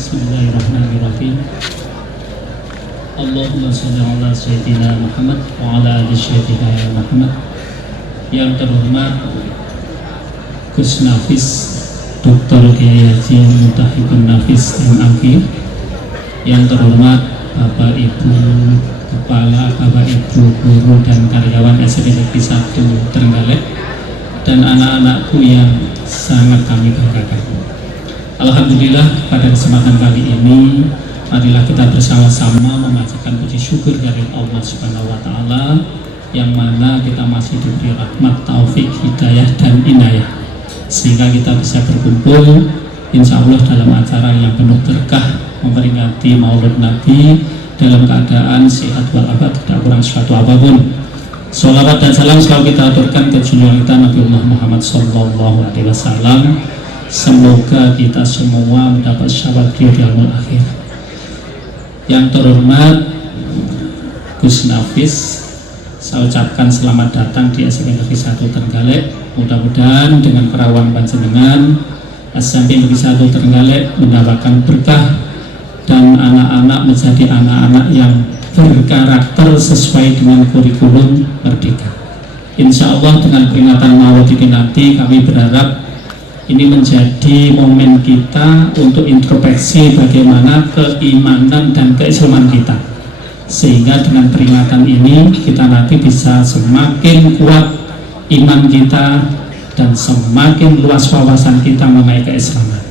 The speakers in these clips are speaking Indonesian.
Bismillahirrahmanirrahim. Allahumma sholli ala sayyidina Muhammad wa ala ali sayyidina Muhammad. Yang terhormat Gus Nafis Dr. Kiai Haji Mutahibun Nafis MAG. Yang terhormat Bapak Ibu Kepala, Bapak Ibu Guru dan karyawan SMP Negeri 1 Trenggalek dan anak-anakku yang sangat kami banggakan. Alhamdulillah pada kesempatan kali ini marilah kita bersama-sama memanjatkan puji syukur dari Allah Subhanahu wa taala yang mana kita masih diberi rahmat, taufik, hidayah dan inayah sehingga kita bisa berkumpul insya Allah dalam acara yang penuh berkah memperingati Maulid Nabi dalam keadaan sehat walafiat, tidak kurang suatu apapun. Sholawat dan salam selalu kita aturkan ke junjungan kita Nabiullah Muhammad Sallallahu Alaihi Wasallam. Semoga kita semua mendapat syafaat beliau di alamul akhir. Yang terhormat Gus Nafis, saya ucapkan selamat datang di SMP Negeri 1 Trenggalek. Mudah-mudahan dengan kerawang panjenengan SMP Negeri 1 Trenggalek mendapatkan berkah dan anak-anak menjadi anak-anak yang berkarakter sesuai dengan kurikulum Merdeka. Insya Allah dengan peringatan Maulid ini nanti kami berharap ini menjadi momen kita untuk introspeksi bagaimana keimanan dan keislaman kita, sehingga dengan peringatan ini kita nanti bisa semakin kuat iman kita dan semakin luas wawasan kita mengenai keislaman.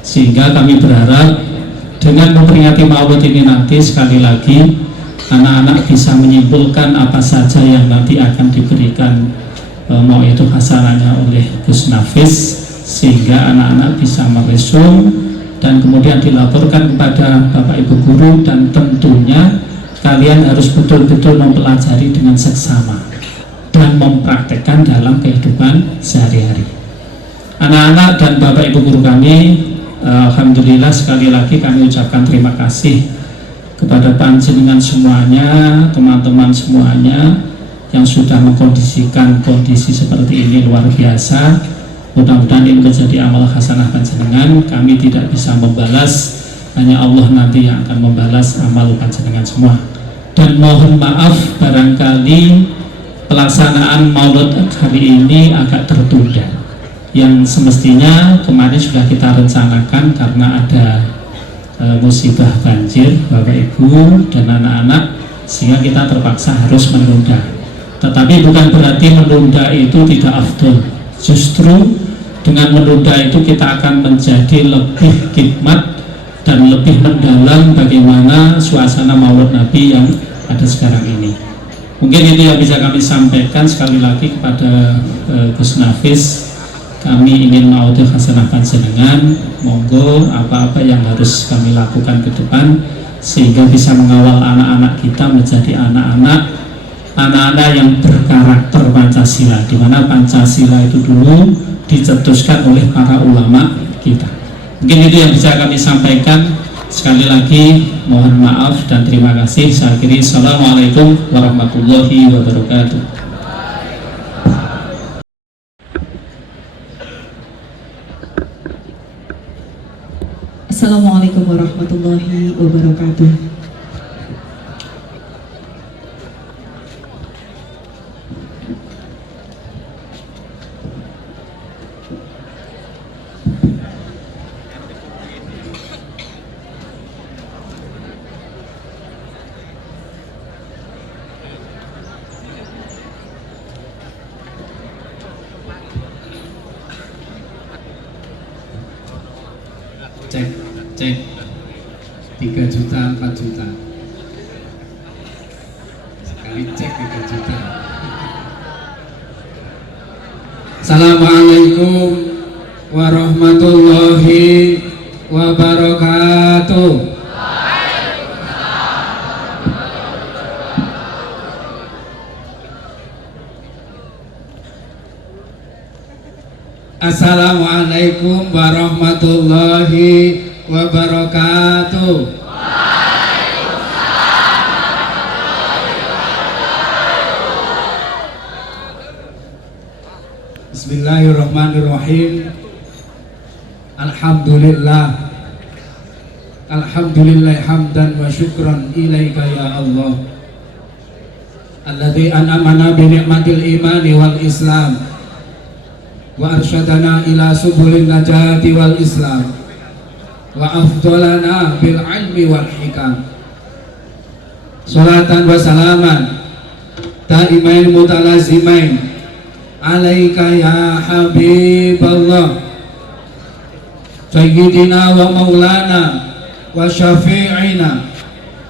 Sehingga kami berharap dengan memperingati Maulid ini nanti sekali lagi anak-anak bisa menyimpulkan apa saja yang nanti akan diberikan mau itu hasanahnya oleh Gus Nafis, sehingga anak-anak bisa meresum dan kemudian dilaporkan kepada Bapak Ibu guru, dan tentunya kalian harus betul-betul mempelajari dengan seksama dan mempraktekkan dalam kehidupan sehari-hari. Anak-anak dan Bapak Ibu guru kami, alhamdulillah sekali lagi kami ucapkan terima kasih kepada panjenengan semuanya, teman-teman semuanya yang sudah mengkondisikan kondisi seperti ini luar biasa. Mudah-mudahan ini menjadi amal hasanah panjenengan. Kami tidak bisa membalas, hanya Allah nanti yang akan membalas amal panjenengan semua. Dan mohon maaf barangkali pelaksanaan Maulid hari ini agak tertunda, yang semestinya kemarin sudah kita rencanakan karena ada musibah banjir Bapak Ibu dan anak-anak, sehingga kita terpaksa harus menunda. Tetapi bukan berarti menunda itu tidak afdol. Justru dengan menunda itu kita akan menjadi lebih hikmat dan lebih mendalam bagaimana suasana Maulid Nabi yang ada sekarang ini. Mungkin itu yang bisa kami sampaikan. Sekali lagi kepada Gus Nafis, kami ingin maudhu hasanah panjenengan, monggo apa-apa yang harus kami lakukan ke depan sehingga bisa mengawal anak-anak kita menjadi anak-anak yang berkarakter Pancasila, di mana Pancasila itu dulu dicetuskan oleh para ulama kita. Mungkin itu yang bisa kami sampaikan. Sekali lagi mohon maaf dan terima kasih. Saya akhiri. Assalamualaikum warahmatullahi wabarakatuh. Assalamualaikum warahmatullahi wabarakatuh. Cek 3 juta 4 juta sekali cek 3 juta. Assalamualaikum warahmatullahi wabarakatuh. Assalamualaikum warahmatullahi wabarakatuh. Bismillahirrahmanirrahim. Alhamdulillah. Alhamdulillah hamdan wa syukran ilaika ya Allah. Alladzi an'amana bi ni'matil imani wal islam wa arsyadana ila subulin najati wal islam wa afdolana bil ilmi wal hikam. Salatan wa salaman daimain mutalazimain alaika ya habiballah sayyidina wa maulana wa syafi'ina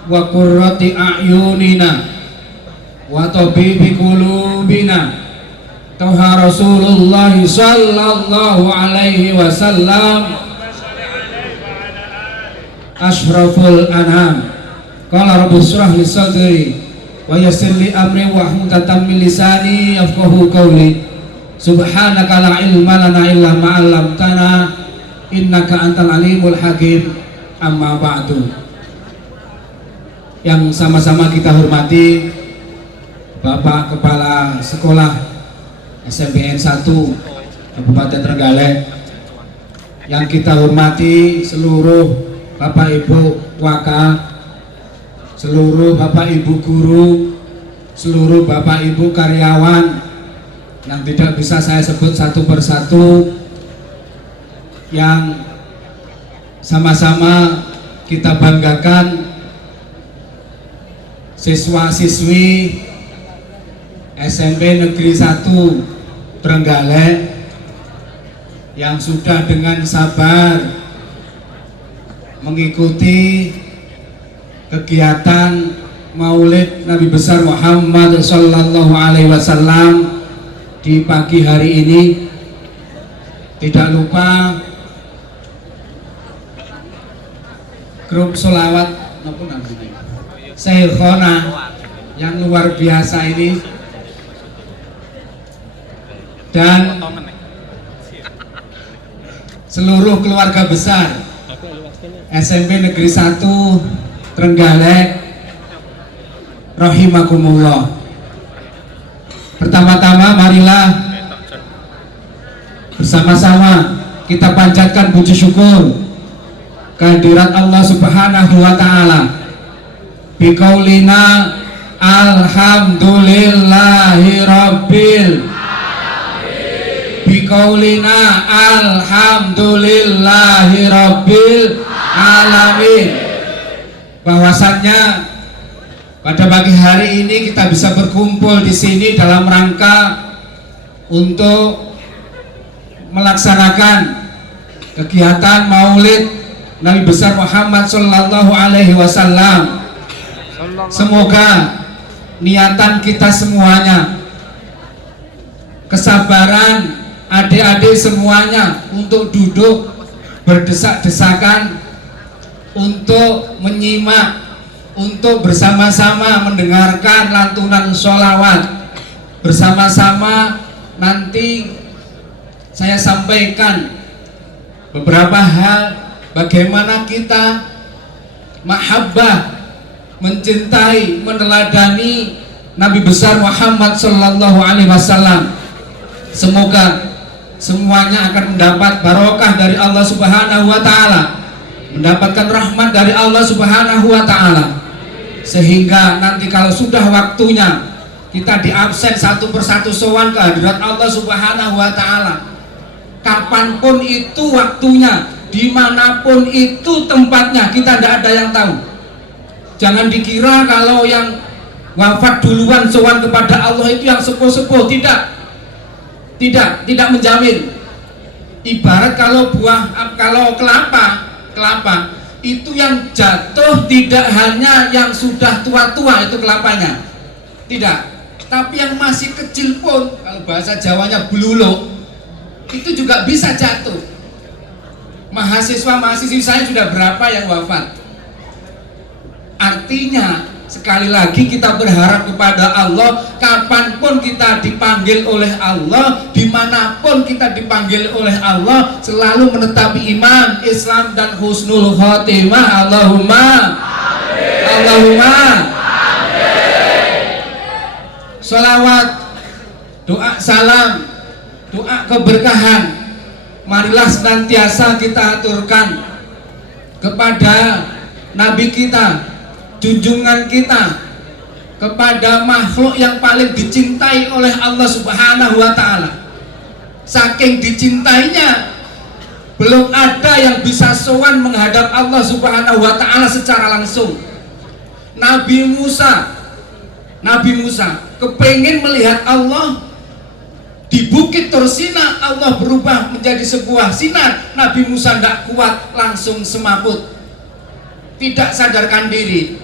wa qurrati a'yunina wa tabibi qulubina Toha Rasulullah sallallahu alaihi wasallam ashraful anam. Qala rabbi shrah li sadri wa yassir li amri wa hludatan min lisani yafqahu qawli. Subhanaka la ilma lana illa ma 'allamtana innaka antal alimul hakim. Amma ba'du. Yang sama-sama kita hormati Bapak Kepala Sekolah SMPN 1 Kabupaten Trenggalek, yang kita hormati seluruh Bapak Ibu Waka, seluruh Bapak Ibu guru, seluruh Bapak Ibu karyawan yang tidak bisa saya sebut satu persatu, yang sama-sama kita banggakan siswa-siswi SMP Negeri 1 Trenggalek yang sudah dengan sabar mengikuti kegiatan Maulid Nabi besar Muhammad sallallahu alaihi wasallam di pagi hari ini. Tidak lupa grup sholawat Syekhona yang luar biasa ini, dan seluruh keluarga besar SMP Negeri 1 Trenggalek rahimakumullah. Pertama-tama marilah bersama-sama kita panjatkan puji syukur kehadirat Allah Subhanahu wa taala biqaulina alhamdulillahi rabbil biqaulina alhamdulillahi rabbil alamin, bahwasannya pada pagi hari ini kita bisa berkumpul di sini dalam rangka untuk melaksanakan kegiatan Maulid Nabi besar Muhammad sallallahu alaihi wasallam. Semoga niatan kita semuanya, kesabaran adik-adik semuanya untuk duduk berdesak-desakan untuk menyimak, untuk bersama-sama mendengarkan lantunan sholawat bersama-sama. Nanti saya sampaikan beberapa hal bagaimana kita mahabbah, mencintai, meneladani Nabi besar Muhammad sallallahu alaihi wasallam. Semoga semuanya akan mendapat barokah dari Allah Subhanahu wa taala, mendapatkan rahmat dari Allah Subhanahu wa taala, sehingga nanti kalau sudah waktunya kita diabsen satu persatu sowan ke hadirat Allah Subhanahu wa taala. Kapanpun itu waktunya, dimanapun itu tempatnya, kita tidak ada yang tahu. Jangan dikira kalau yang wafat duluan sowan kepada Allah itu yang sepuh-sepuh. Tidak menjamin. Ibarat kalau kelapa itu yang jatuh tidak hanya yang sudah tua-tua itu kelapanya, tidak, tapi yang masih kecil pun, kalau bahasa Jawanya beluluk, itu juga bisa jatuh. Mahasiswa-mahasiswi saya sudah berapa yang wafat. Artinya sekali lagi kita berharap kepada Allah, kapanpun kita dipanggil oleh Allah, dimanapun kita dipanggil oleh Allah, selalu menetapi iman, Islam dan husnul khotimah. Allahumma amin. Allahumma amin. Sholawat, doa salam, doa keberkahan, marilah senantiasa kita aturkan kepada Nabi kita, junjungan kita, kepada makhluk yang paling dicintai oleh Allah Subhanahu wa taala. Saking dicintainya, belum ada yang bisa sowan menghadap Allah Subhanahu wa taala secara langsung. Nabi Musa kepengin melihat Allah, Di Bukit Tursina Allah berubah menjadi sebuah sinar. Nabi Musa tidak kuat, langsung semaput, tidak sadarkan diri.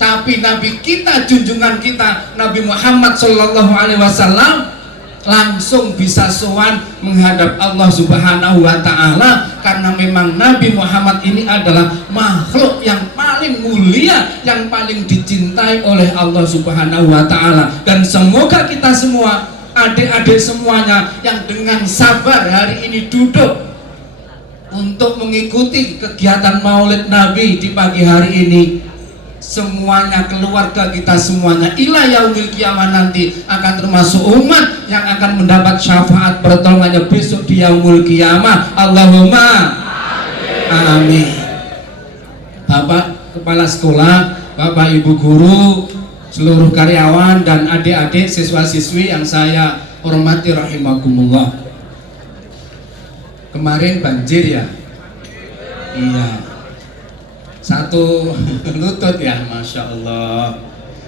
Tapi Nabi kita, junjungan kita, Nabi Muhammad Sallallahu Alaihi Wasallam langsung bisa sowan menghadap Allah Subhanahu wa Ta'ala, karena memang Nabi Muhammad ini adalah makhluk yang paling mulia, yang paling dicintai oleh Allah Subhanahu wa Ta'ala. Dan semoga kita semua, adik-adik semuanya yang dengan sabar hari ini duduk untuk mengikuti kegiatan Maulid Nabi di pagi hari ini, semuanya, keluarga kita semuanya ila yaumil kiamah nanti akan termasuk umat yang akan mendapat syafaat pertolongannya besok di yaumul kiamah. Allahumma amin. Bapak kepala sekolah, Bapak Ibu guru, seluruh karyawan dan adik-adik siswa-siswi yang saya hormati rahimakumullah. Kemarin banjir ya? Iya, satu lutut ya, Masya Allah.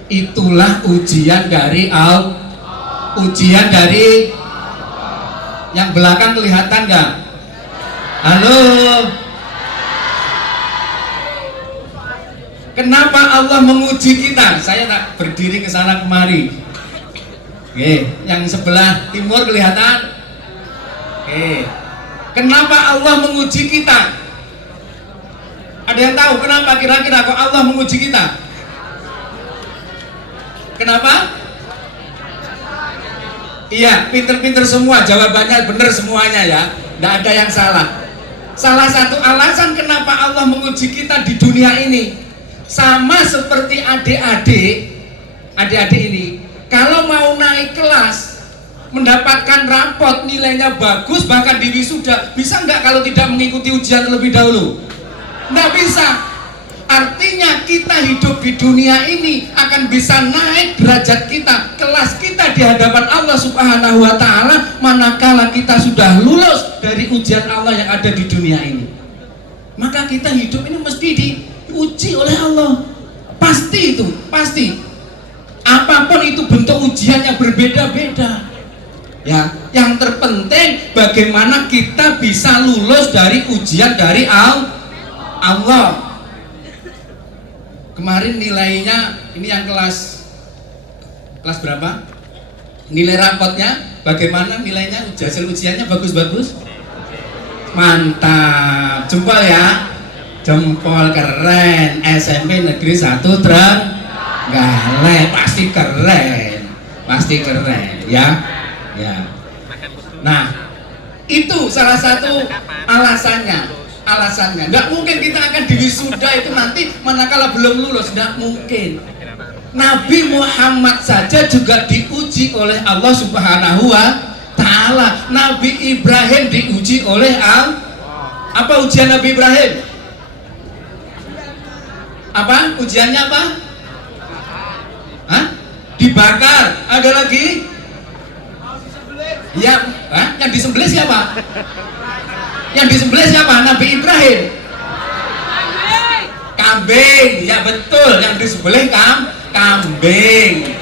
Itulah ujian dari ujian dari yang belakang kelihatan nggak? Halo, kenapa Allah menguji kita? Saya tak berdiri ke sana kemari. Oke, yang sebelah timur kelihatan. Oke, kenapa Allah menguji kita? Ada yang tahu kenapa kira-kira kok Allah menguji kita? Kenapa? Iya, pinter-pinter semua, jawabannya benar semuanya ya, tidak ada yang salah. Salah satu alasan kenapa Allah menguji kita di dunia ini, sama seperti adik-adik ini, kalau mau naik kelas, mendapatkan rapot nilainya bagus, bahkan di wisuda, bisa nggak kalau tidak mengikuti ujian terlebih dahulu? Nggak bisa. Artinya kita hidup di dunia ini akan bisa naik derajat kita, kelas kita di hadapan Allah Subhanahu wa Ta'ala manakala kita sudah lulus dari ujian Allah yang ada di dunia ini. Maka kita hidup ini mesti diuji oleh Allah. Pasti itu, pasti. Apapun itu bentuk ujiannya berbeda-beda. Ya, yang terpenting bagaimana kita bisa lulus dari ujian dari Allah. Kemarin nilainya ini yang kelas berapa? Nilai rapotnya bagaimana nilainya? Hasil ujiannya bagus-bagus? Mantap, jempol ya, jempol, keren. SMP Negeri 1 Trenggalek, pasti keren ya. Nah, itu salah satu alasannya. Nggak mungkin kita akan diwisuda itu nanti manakala belum lulus, nggak mungkin. Nabi Muhammad saja juga diuji oleh Allah Subhanahu wa Ta'ala. Nabi Ibrahim diuji oleh Allah. Apa ujian Nabi Ibrahim? Apa ujiannya apa? Hah? Dibakar. Ada lagi? Ya, yang disembelih siapa? Yang disembelih siapa? Nabi Ibrahim. Kambing, ya betul. Yang disembelih kambing.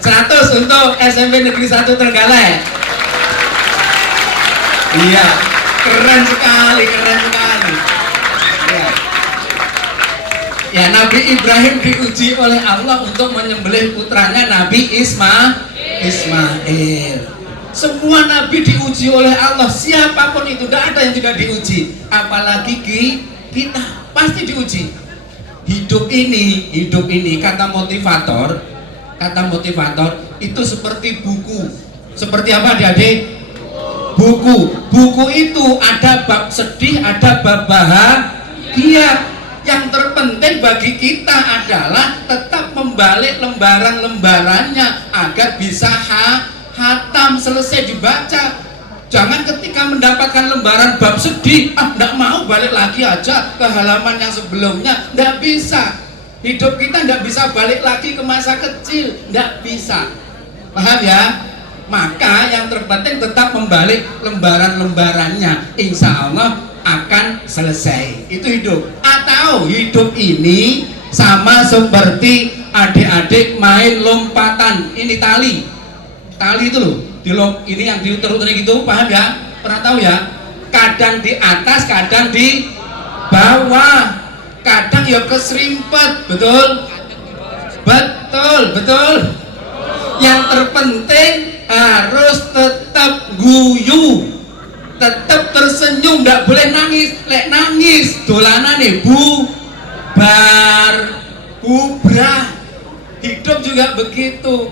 100 untuk SMP Negeri 1 Trenggalek. Iya, keren sekali. Ya, Nabi Ibrahim diuji oleh Allah untuk menyembelih putranya Nabi Ismail. Semua nabi diuji oleh Allah, siapapun itu, tidak ada yang tidak diuji. Apalagi kita pasti diuji. Hidup ini kata motivator itu seperti buku. Seperti apa adik-adik? Buku itu ada bab sedih, ada bab bahagia. Yang terpenting bagi kita adalah tetap membalik lembaran-lembarannya agar bisa hatam, selesai dibaca. Jangan ketika mendapatkan lembaran bab sedih, enggak mau balik lagi aja ke halaman yang sebelumnya. Enggak bisa. Hidup kita enggak bisa balik lagi ke masa kecil, enggak bisa. Paham ya? Maka yang terpenting tetap membalik lembaran-lembarannya. Insya Allah akan selesai. Itu hidup. Atau hidup ini sama seperti adik-adik main lompatan. Ini tali itu loh, Ini yang diuter-uter gitu, paham ya? Pernah tahu ya? Kadang di atas, kadang di bawah, kadang ya keserimpet, betul? Betul. Yang terpenting harus tetap guyu, tetap tersenyum, nggak boleh nangis. Lek nangis dolanane bubrah. Hidup juga begitu.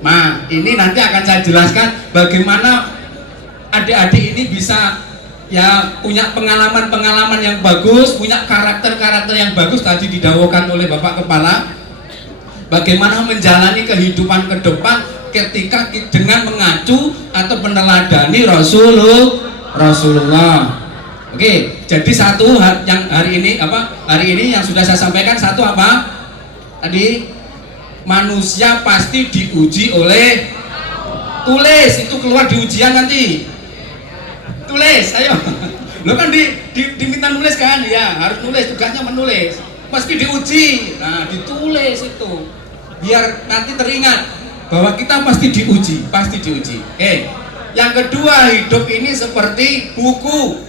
Nah, ini nanti akan saya jelaskan bagaimana adik-adik ini bisa ya punya pengalaman-pengalaman yang bagus, punya karakter-karakter yang bagus tadi didawuhkan oleh Bapak Kepala. Bagaimana menjalani kehidupan ke depan ketika dengan mengacu atau meneladani Rasulullah. Oke, jadi satu yang hari ini yang sudah saya sampaikan, satu apa? Tadi manusia pasti diuji oleh tulis, itu keluar di ujian nanti. Tulis, ayo. Lo kan diminta nulis kan? Ya, harus nulis, tugasnya menulis. Meski diuji, nah ditulis itu. Biar nanti teringat bahwa kita pasti diuji. Oke. Yang kedua, hidup ini seperti buku.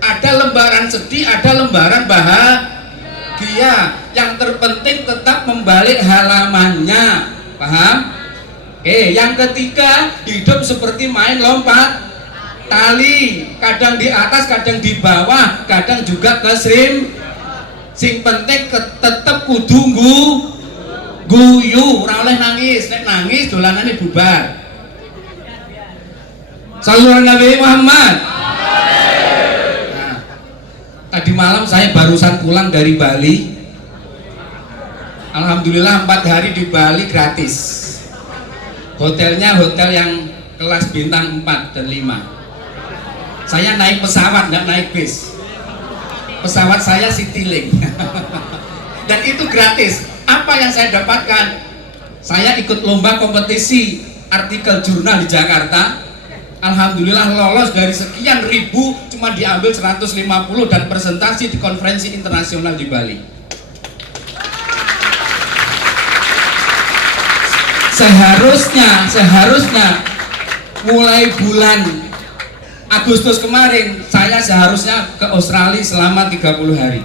Ada lembaran sedih, ada lembaran bahagia. Yang terpenting tetap membalik halamannya. Paham? Oke, yang ketiga, hidup seperti main lompat tali. Kadang di atas, kadang di bawah, kadang juga kesrim. Sing penting tetap kudu guyu, ora oleh nangis. Nek nangis dolanane bubar. Sallallahu Nabi Muhammad. Nah, tadi malam saya barusan pulang dari Bali. Alhamdulillah 4 hari di Bali gratis. Hotelnya hotel yang kelas bintang 4 dan 5. Saya naik pesawat, nggak naik bis. Pesawat saya Citylink. Dan itu gratis. Apa yang saya dapatkan? Saya ikut lomba kompetisi artikel jurnal di Jakarta. Alhamdulillah lolos dari sekian ribu, cuma diambil 150 dan presentasi di konferensi internasional di Bali. Seharusnya mulai bulan Agustus kemarin saya seharusnya ke Australia selama 30 hari.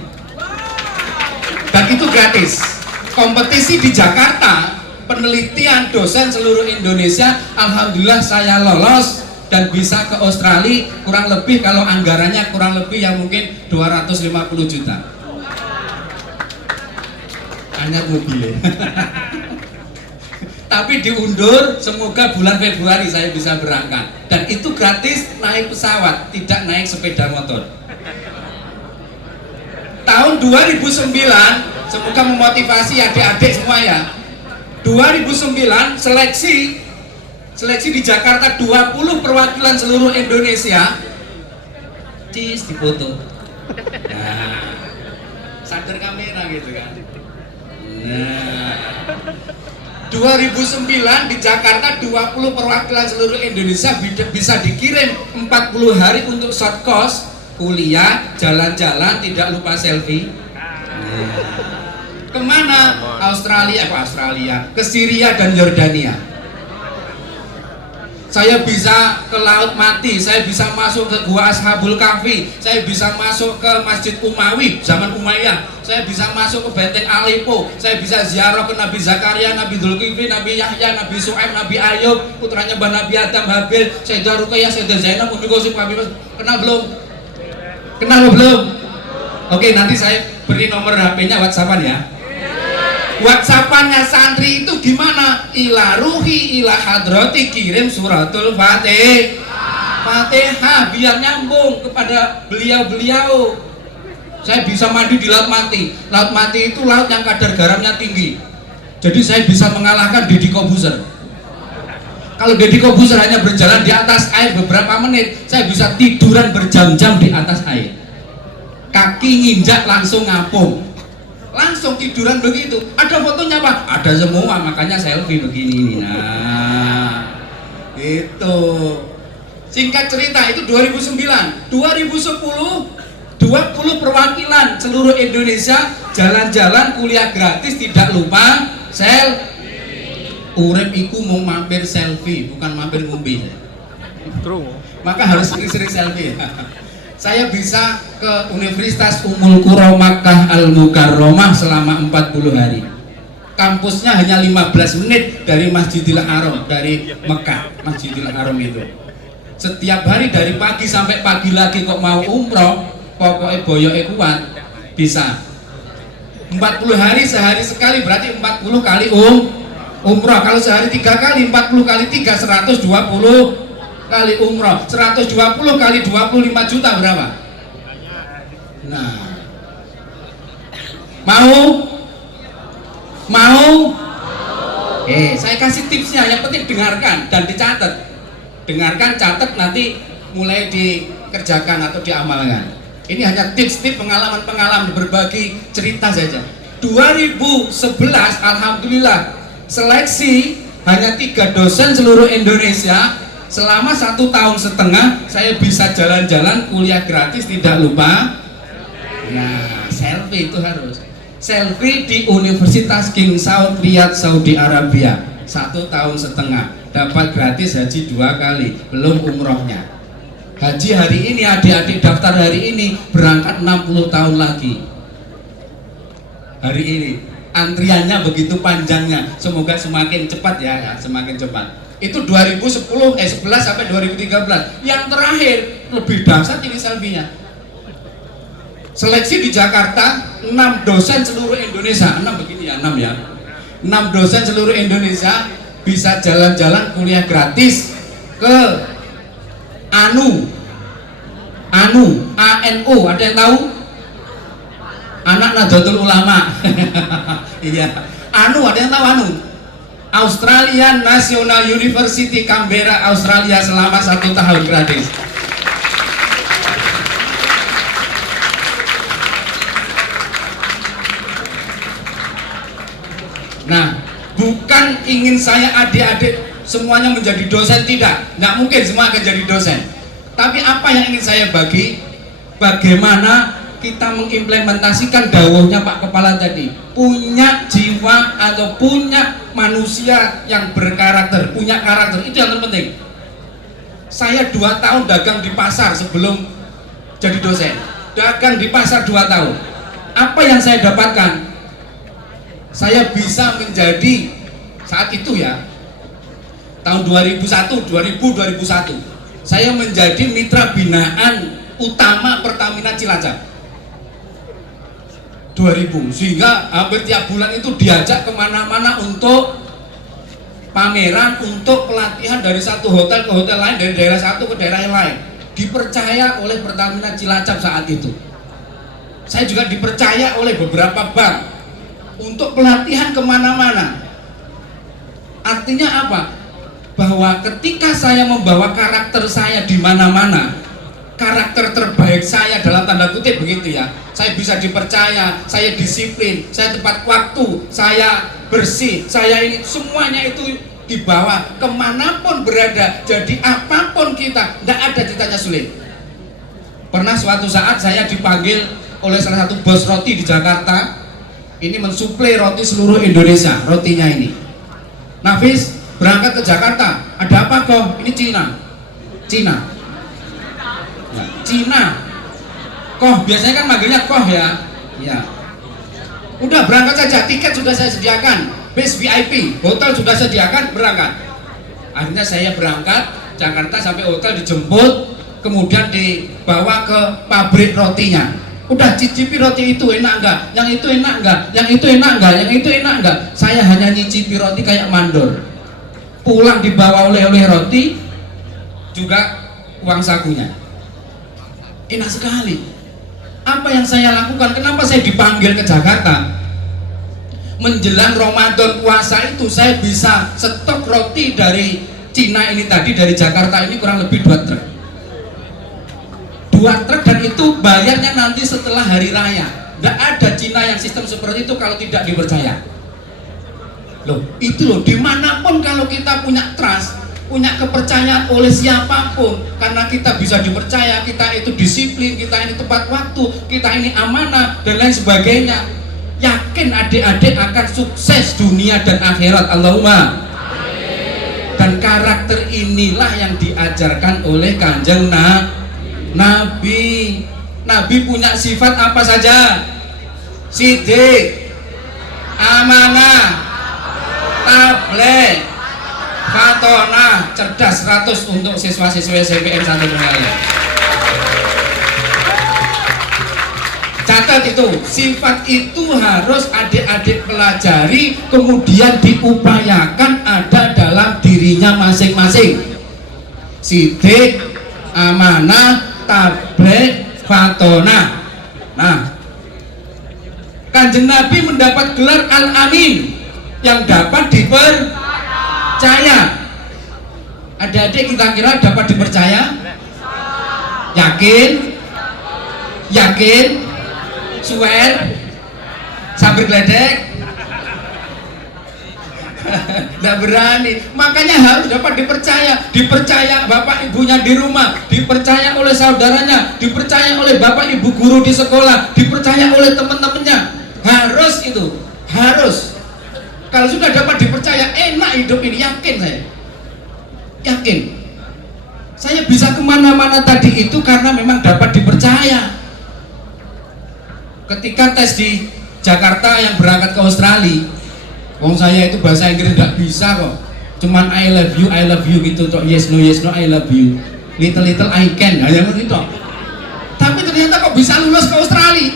Dan itu gratis. Kompetisi di Jakarta, penelitian dosen seluruh Indonesia, alhamdulillah saya lolos dan bisa ke Australia, kurang lebih kalau anggarannya kurang lebih yang mungkin 250 juta. Hanya mobilnya. Tapi diundur, semoga bulan Februari saya bisa berangkat. Dan itu gratis, naik pesawat, tidak naik sepeda motor. Tahun 2009, semoga memotivasi adik-adik semua ya. 2009 seleksi di Jakarta 20 perwakilan seluruh Indonesia. Cis dipoto. Nah, sadar kamera gitu kan. Nah, 2009 di Jakarta 20 perwakilan seluruh Indonesia bisa dikirim 40 hari untuk short course, kuliah, jalan-jalan, tidak lupa selfie. Kemana? Australia, ke Syria dan Yordania. Saya bisa ke Laut Mati, saya bisa masuk ke Gua Ashabul Kahfi, saya bisa masuk ke Masjid Umawi zaman Umayyah, saya bisa masuk ke Benteng Aleppo, saya bisa ziarah ke Nabi Zakaria, Nabi Dzulkifli, Nabi Yahya, Nabi Su'aib, Nabi Ayub, putranya Nabi Adam, Habil, Sayyidah Ruqayyah, Sayyidah Zainab, Ummi Kulsum, kenal belum? Kenal belum? Oke, nanti saya beri nomor HP-nya, WhatsApp-an ya. WhatsApp-annya santri itu gimana? Ila ruhi ila hadrati, kirim suratul Fatihah biar nyambung kepada beliau-beliau. Saya bisa mandi di Laut Mati. Laut Mati itu laut yang kadar garamnya tinggi. Jadi saya bisa mengalahkan Deddy Corbuzier. Kalau Deddy Corbuzier hanya berjalan di atas air beberapa menit, saya bisa tiduran berjam-jam di atas air. Kaki nginjak langsung ngapung. Langsung tiduran begitu. Ada fotonya Pak? Ada semua, makanya selfie begini nih. Nah, itu. Singkat cerita itu 2009. 2010 20 perwakilan seluruh Indonesia jalan-jalan kuliah gratis, tidak lupa urip iku mau mampir selfie, bukan mampir ngombe. Maka harus sering-sering selfie. Saya bisa ke Universitas Ummul Qura Makkah Al Mukarramah selama 40 hari. Kampusnya hanya 15 menit dari Masjidil Haram, dari Mekah, Masjidil Haram itu. Setiap hari dari pagi sampai pagi lagi kok mau umroh, pokoknya boyoke kuat, bisa. 40 hari sehari sekali berarti 40 kali umroh. Kalau sehari 3 kali, 40 kali 3, 120 kali umroh. 120 kali 25 juta berapa? Nah, mau? Saya kasih tipsnya, yang penting dengarkan dan dicatat. Dengarkan, catat, nanti mulai dikerjakan atau diamalkan. Ini hanya tips-tips pengalaman-pengalaman, berbagi cerita saja. 2011 alhamdulillah seleksi hanya 3 dosen seluruh Indonesia. Selama 1 tahun setengah saya bisa jalan-jalan, kuliah gratis, tidak lupa. Nah, selfie itu harus. Selfie di Universitas King Saud Riyadh Saudi Arabia 1 tahun setengah, dapat gratis haji 2 kali, belum umrohnya. Haji hari ini, adik-adik daftar hari ini, berangkat 60 tahun lagi. Hari ini antriannya begitu panjangnya, semoga semakin cepat ya, semakin cepat. Itu 11 sampai 2013. Yang terakhir lebih dahsyat ini selfie-nya. Seleksi di Jakarta, 6 dosen seluruh Indonesia, 6 begini ya, 6 ya. 6 dosen seluruh Indonesia bisa jalan-jalan kuliah gratis ke ANU, ada yang tahu? Anak Nahdlatul Ulama. Iya, ANU, ada yang tahu ANU? Australian National University Canberra, Australia, selama 1 tahun gratis. Nah, bukan ingin saya adik-adik semuanya menjadi dosen, tidak mungkin semua akan jadi dosen. Tapi apa yang ingin saya bagi, bagaimana kita mengimplementasikan dawuhnya Pak Kepala tadi, punya jiwa atau punya manusia yang berkarakter, punya karakter, itu yang terpenting. Saya 2 tahun dagang di pasar sebelum jadi dosen, dagang di pasar 2 tahun. Apa yang saya dapatkan? Saya bisa menjadi saat itu ya, tahun 2001, saya menjadi mitra binaan utama Pertamina Cilacap 2000, sehingga hampir tiap bulan itu diajak kemana-mana untuk pameran, untuk pelatihan dari satu hotel ke hotel lain, dari daerah satu ke daerah yang lain. Dipercaya oleh Pertamina Cilacap saat itu. Saya juga dipercaya oleh beberapa bank untuk pelatihan kemana-mana. Artinya apa? Bahwa ketika saya membawa karakter saya di mana-mana, karakter terbaik saya dalam tanda kutip begitu ya, saya bisa dipercaya, saya disiplin, saya tepat waktu, saya bersih, saya ini, semuanya itu dibawa kemanapun berada. Jadi apapun kita, tidak ada ceritanya sulit. Pernah suatu saat saya dipanggil oleh salah satu bos roti di Jakarta, ini mensuplai roti seluruh Indonesia, rotinya ini. Nafis, berangkat ke Jakarta, ada apa kok? Ini Cina. Koh, biasanya kan manggilnya koh ya. Ya. Udah berangkat saja, tiket sudah saya sediakan, bis VIP, hotel sudah sediakan, berangkat. Akhirnya saya berangkat Jakarta sampai hotel, dijemput, kemudian dibawa ke pabrik rotinya. Udah cicipi roti itu enak enggak, yang itu enak enggak, yang itu enak enggak, yang itu enak enggak. Saya hanya nyicipi roti kayak mandor. Pulang dibawa oleh-oleh roti, juga uang sakunya. Enak sekali. Apa yang saya lakukan? Kenapa saya dipanggil ke Jakarta? Menjelang Ramadan puasa itu saya bisa stok roti dari Cina ini tadi, dari Jakarta ini kurang lebih 2 truk. 2 truk, dan itu bayarnya nanti setelah hari raya. Tidak ada Cina yang sistem seperti itu kalau tidak dipercaya. Loh, itu loh, dimanapun kalau kita punya trust, punya kepercayaan oleh siapapun, karena kita bisa dipercaya, kita itu disiplin, kita ini tepat waktu, kita ini amanah, dan lain sebagainya. Yakin adik-adik akan sukses dunia dan akhirat. Allahumma. Dan karakter inilah yang diajarkan oleh Kanjeng Nabi. Nabi punya sifat apa saja? Sidik, amanah, tabligh, fatonah, cerdas 100 untuk siswa-siswa SMPN 1 Bengkulu. Catat itu, sifat itu harus adik-adik pelajari, kemudian diupayakan ada dalam dirinya masing-masing. Sidik, amanah, tabligh, fatonah. Nah, Kanjeng Nabi mendapat gelar Al-Amin yang dapat dipercaya. Adik-adik kira-kira dapat dipercaya? Yakin? Yakin? Swear? Sambil geledek? Nggak berani. Makanya harus dapat dipercaya bapak ibunya di rumah, dipercaya oleh saudaranya, dipercaya oleh bapak ibu guru di sekolah, dipercaya oleh teman-temannya. Harus itu, harus. Kalau sudah dapat dipercaya, enak hidup ini, yakin saya. Yakin. Saya bisa kemana-mana tadi itu karena memang dapat dipercaya. Ketika tes di Jakarta yang berangkat ke Australia, wong saya itu bahasa Inggris nggak bisa kok, cuman I love you gitu toh, yes no I love you, little I can, hanya itu. Tapi ternyata kok bisa lulus ke Australia?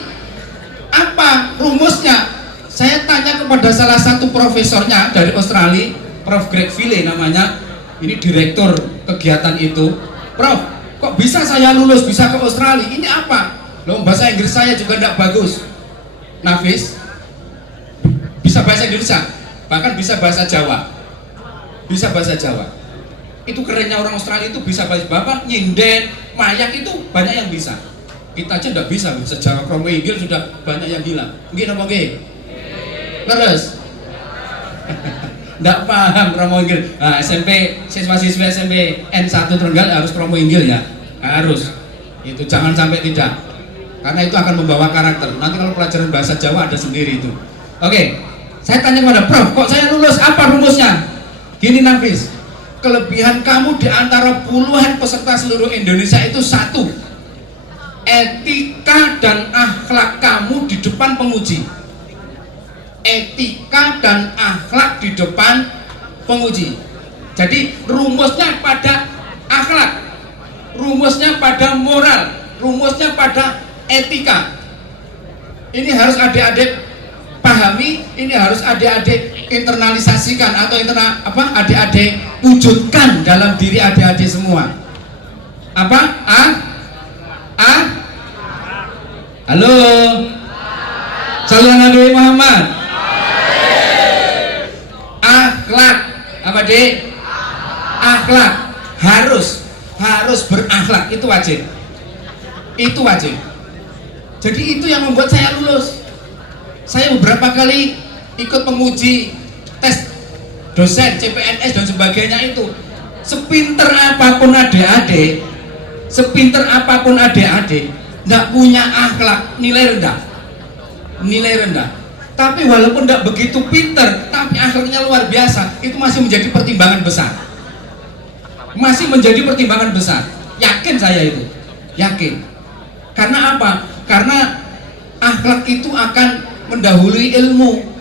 Apa rumusnya? Saya tanya kepada salah satu profesornya dari Australia, Prof. Greg Ville namanya, ini direktur kegiatan itu. Prof, kok bisa saya lulus, bisa ke Australia? Ini apa? Loh, bahasa Inggris saya juga tidak bagus. Nafis, bisa bahasa Indonesia, bahkan bisa bahasa Jawa, bisa bahasa Jawa. Itu kerennya orang Australia itu bisa bahasa Bapak nyinden, mayak itu banyak yang bisa. Kita aja tidak bisa Jawa kromo inggil sudah banyak yang hilang. Mungkin apa nggih? Terus tidak paham kromo inggil. Nah, SMP siswa-siswa SMP N1 Trenggalek harus kromo inggil ya, harus. Itu jangan sampai tidak, karena itu akan membawa karakter. Nanti kalau pelajaran bahasa Jawa ada sendiri itu. Oke, saya tanya kepada Prof, kok saya lulus, apa rumusnya? Gini Nafis, kelebihan kamu di antara puluhan peserta seluruh Indonesia itu satu, etika dan akhlak kamu di depan penguji. Etika dan akhlak di depan penguji. Jadi rumusnya pada akhlak, rumusnya pada moral, rumusnya pada etika. Ini harus adik-adik pahami, ini harus adik-adik internalisasikan atau adik-adik wujudkan dalam diri adik-adik semua. Apa? Halo. Salam Nabi Muhammad. Akhlak. Apa, Dek? Akhlak. Harus berakhlak, itu wajib. Itu wajib. Jadi itu yang membuat saya lulus. Saya beberapa kali ikut menguji tes dosen, CPNS dan sebagainya itu. Sepinter apapun adik-adik, tidak punya akhlak, nilai rendah. Tapi walaupun tidak begitu pinter, tapi akhlaknya luar biasa, itu masih menjadi pertimbangan besar. Yakin saya itu, yakin. Karena apa? Karena akhlak itu akan mendahului ilmu.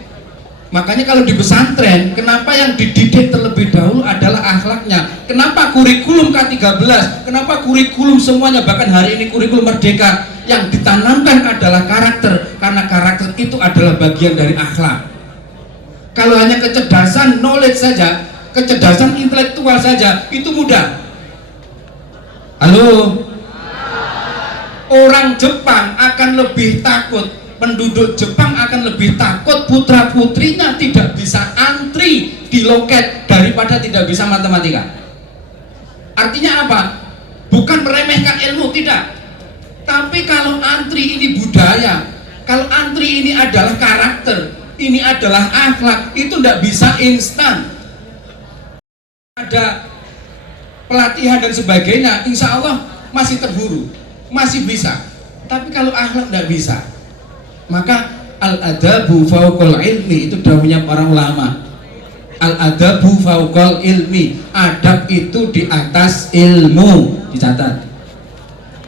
Makanya kalau di pesantren, kenapa yang dididik terlebih dahulu adalah akhlaknya? Kenapa kurikulum K13? Kenapa kurikulum semuanya, bahkan hari ini kurikulum Merdeka, yang ditanamkan adalah karakter? Karena karakter itu adalah bagian dari akhlak. Kalau hanya kecerdasan, knowledge saja, kecerdasan intelektual saja, itu mudah. Halo? Orang Jepang akan lebih takut, penduduk Jepang akan lebih takut putra putrinya tidak bisa antri di loket daripada tidak bisa matematika. Artinya apa? Bukan meremehkan ilmu, tidak. Tapi kalau antri ini budaya, kalau antri ini adalah karakter, ini adalah akhlak, itu tidak bisa instan. Ada pelatihan dan sebagainya, insya Allah masih terburu, masih bisa. Tapi kalau akhlak tidak bisa. Maka al-adabu fauqal ilmi, itu dawuhnya para ulama. Al-adabu fauqal ilmi, adab itu di atas ilmu, dicatat.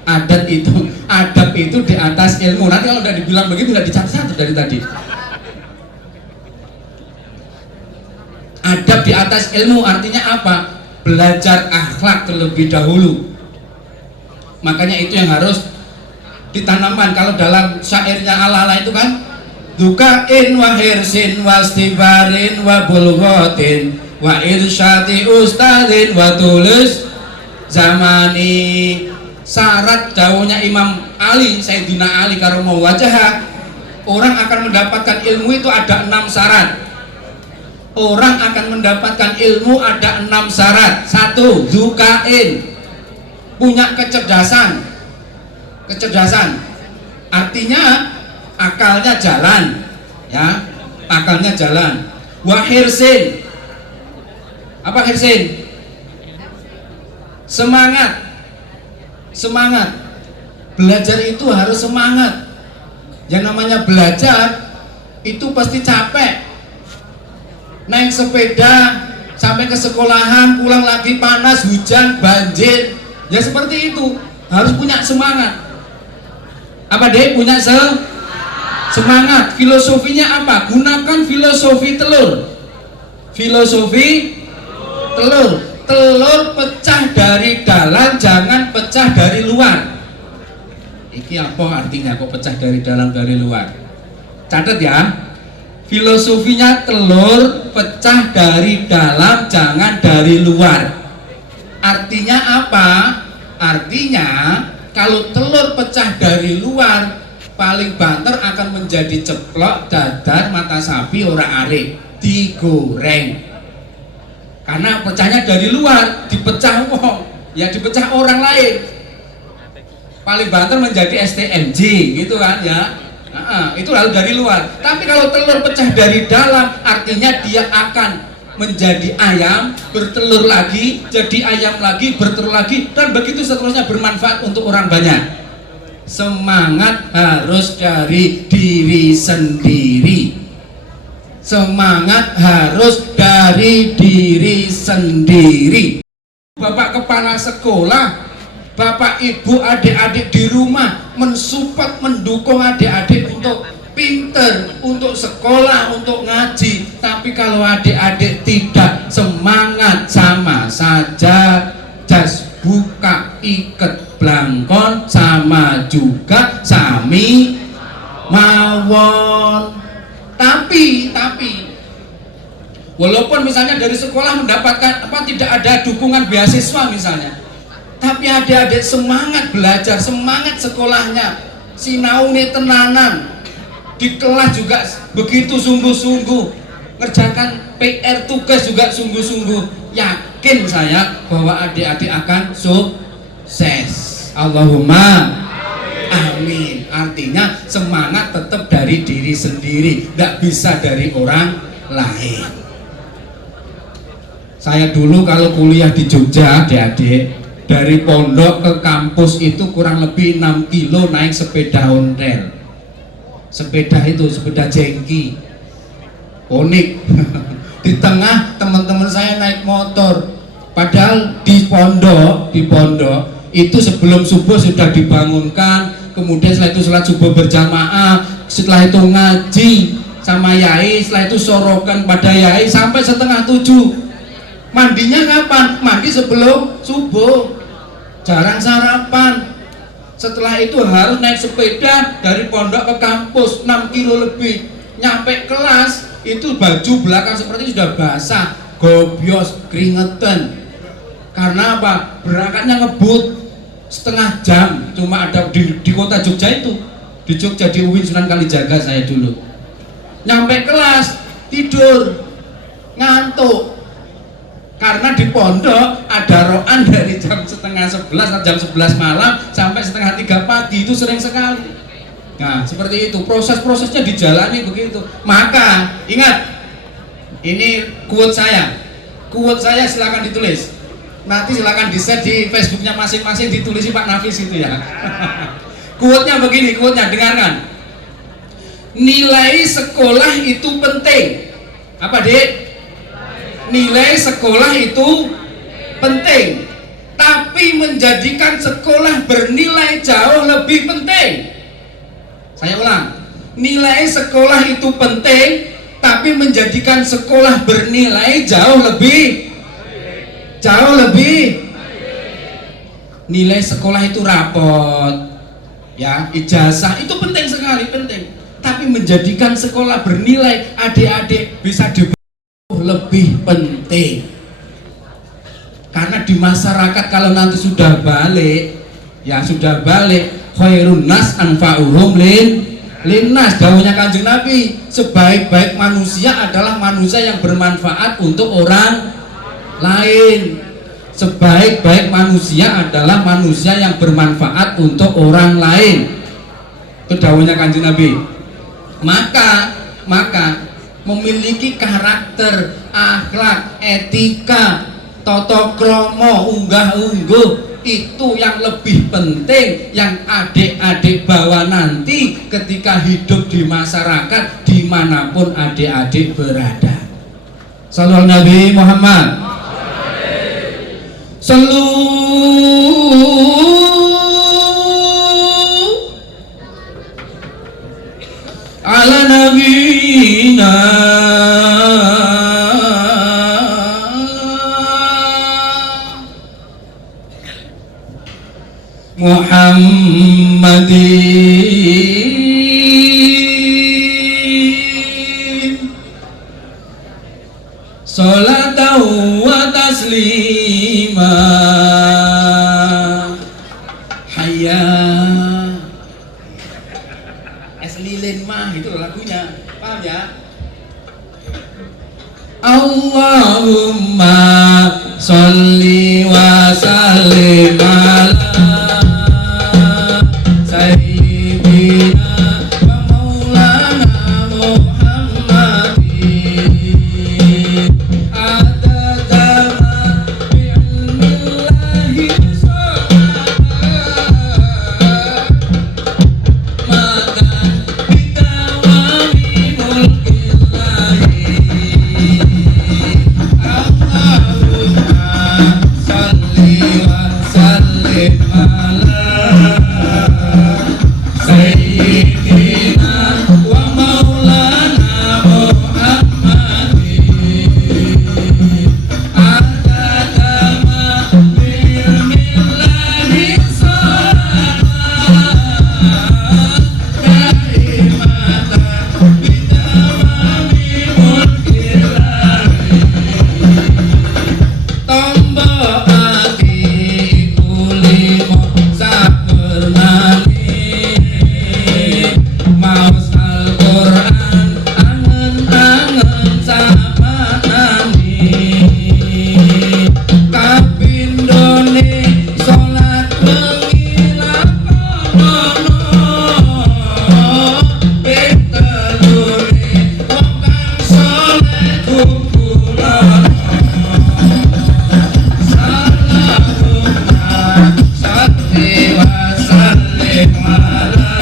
Adab itu di atas ilmu. Nanti kalau udah dibilang begitu udah dicatat dari tadi. Adab di atas ilmu artinya apa? Belajar akhlak terlebih dahulu. Makanya itu yang harus ditanamkan. Kalau dalam syairnya ala-ala itu kan, dukain wa hirsin wa stibarin wa bulghatin wa irsyati ustadin wa tulus zamani. Syarat dawuhnya Imam Ali, Sayyidina Ali karomah wajah, orang akan mendapatkan ilmu itu ada 6 syarat. Orang akan mendapatkan ilmu ada 6 syarat. 1. Zukain, punya kecerdasan. Kecerdasan artinya akalnya jalan, ya, akalnya jalan. Wahirsin, apa hirsin? Semangat. Semangat. Belajar itu harus semangat. Yang namanya belajar itu pasti capek. Naik sepeda sampai ke sekolahan, pulang lagi panas, hujan, banjir, ya seperti itu. Harus punya semangat. Apa deh? Punya semangat. Filosofinya apa? Gunakan filosofi telur. Filosofi telur. Telur pecah dari dalam, jangan pecah dari luar. Iki apa artinya kok pecah dari dalam dari luar? Catat ya. Filosofinya telur pecah dari dalam, jangan dari luar. Artinya apa? Artinya kalau telur pecah dari luar, paling banter akan menjadi ceplok, dadar, mata sapi, ora arek, digoreng. Karena pecahnya dari luar, dipecah wong, ya dipecah orang lain. Paling banter menjadi STMJ gitu kan ya. Itu lalu dari luar. Tapi kalau telur pecah dari dalam, artinya dia akan menjadi ayam, bertelur lagi, jadi ayam lagi, bertelur lagi, dan begitu seterusnya, bermanfaat untuk orang banyak. Semangat harus dari diri sendiri. Semangat harus dari diri sendiri. Bapak kepala sekolah, bapak ibu adik-adik di rumah mensupport, mendukung adik-adik untuk pinter, untuk sekolah, untuk ngaji. Tapi kalau adik-adik tidak semangat, sama saja jas buka iket blangkon, sama juga sami mawon. Tapi walaupun misalnya dari sekolah mendapatkan apa, tidak ada dukungan beasiswa misalnya, tapi adik-adik semangat belajar, semangat sekolahnya, sinaune tenanan, di kelas juga begitu sungguh-sungguh, ngerjakan PR tugas juga sungguh-sungguh, yakin saya bahwa adik-adik akan sukses. Allahumma amin. Artinya semangat tetap dari diri sendiri, tidak bisa dari orang lain. Saya dulu kalau kuliah di Jogja, adik-adik, dari pondok ke kampus itu kurang lebih 6 kilo naik sepeda ontel. Sepeda itu, sepeda jengki, unik. Di tengah teman-teman saya naik motor. Padahal di pondok itu sebelum subuh sudah dibangunkan, kemudian setelah itu sholat subuh berjamaah, setelah itu ngaji sama yai, setelah itu sorokan pada yai sampai setengah 7. Mandinya kapan? Mandi sebelum subuh, jarang sarapan. Setelah itu harus naik sepeda dari pondok ke kampus 6 kilo lebih. Nyampe kelas itu baju belakang seperti sudah basah, gobios, keringetan. Karena apa? Berangkatnya ngebut setengah jam, cuma ada di kota Jogja itu, di Jogja di UIN Sunan Kalijaga saya dulu. Nyampe kelas tidur, ngantuk, karena di pondok ada roan dari jam setengah 11 atau jam 11 malam sampai setengah 3 pagi, itu sering sekali. Nah seperti itu, proses-prosesnya dijalani begitu. Maka ingat, ini quote saya silakan ditulis. Nanti silakan di-share di Facebooknya masing-masing, ditulisi Pak Nafis itu ya. Quote-nya begini, quote-nya dengarkan. Nilai sekolah itu penting. Apa, Dek? Nilai sekolah itu penting, tapi menjadikan sekolah bernilai jauh lebih penting. Saya ulang, nilai sekolah itu penting, tapi menjadikan sekolah bernilai jauh lebih nilai sekolah itu rapot, ya, ijazah itu penting sekali, penting, tapi menjadikan sekolah bernilai adik-adik bisa lebih penting. Karena di masyarakat kalau nanti sudah balik, ya sudah balik, khairun nas anfa'uhum linnas, dawuhnya Kanjeng Nabi, sebaik-baik manusia adalah manusia yang bermanfaat untuk orang lain. Sebaik-baik manusia adalah manusia yang bermanfaat untuk orang lain. Itu dawuhnya Kanjeng Nabi. Maka memiliki karakter, akhlak, etika, tata krama, unggah-ungguh itu yang lebih penting, yang adik-adik bawa nanti ketika hidup di masyarakat dimanapun adik-adik berada. Sallallahu Nabi Muhammad. Sallu ala nabiyina Muhammadin salatan wa taslima. Hayya es lilin mah itu lagunya, paham ya? Allahumma sholli wa sallim ala sayyidina wa maulana Muhammadin adada ma bi'ilmillahi makan bidawami mulkillahi. Allahumma salli wa sallim ala sayyidina wa maulana Muhammadin adada ma bi'ilmillahi daimatan bidawami mulkillahi. Tombo ati kulimo sapernani maos Al-Qur'an angen-angen sapanani kapindhone salat wengi lakonono pitelune wong kang saleh kumpulana. Allahumma sholli wa sallim ala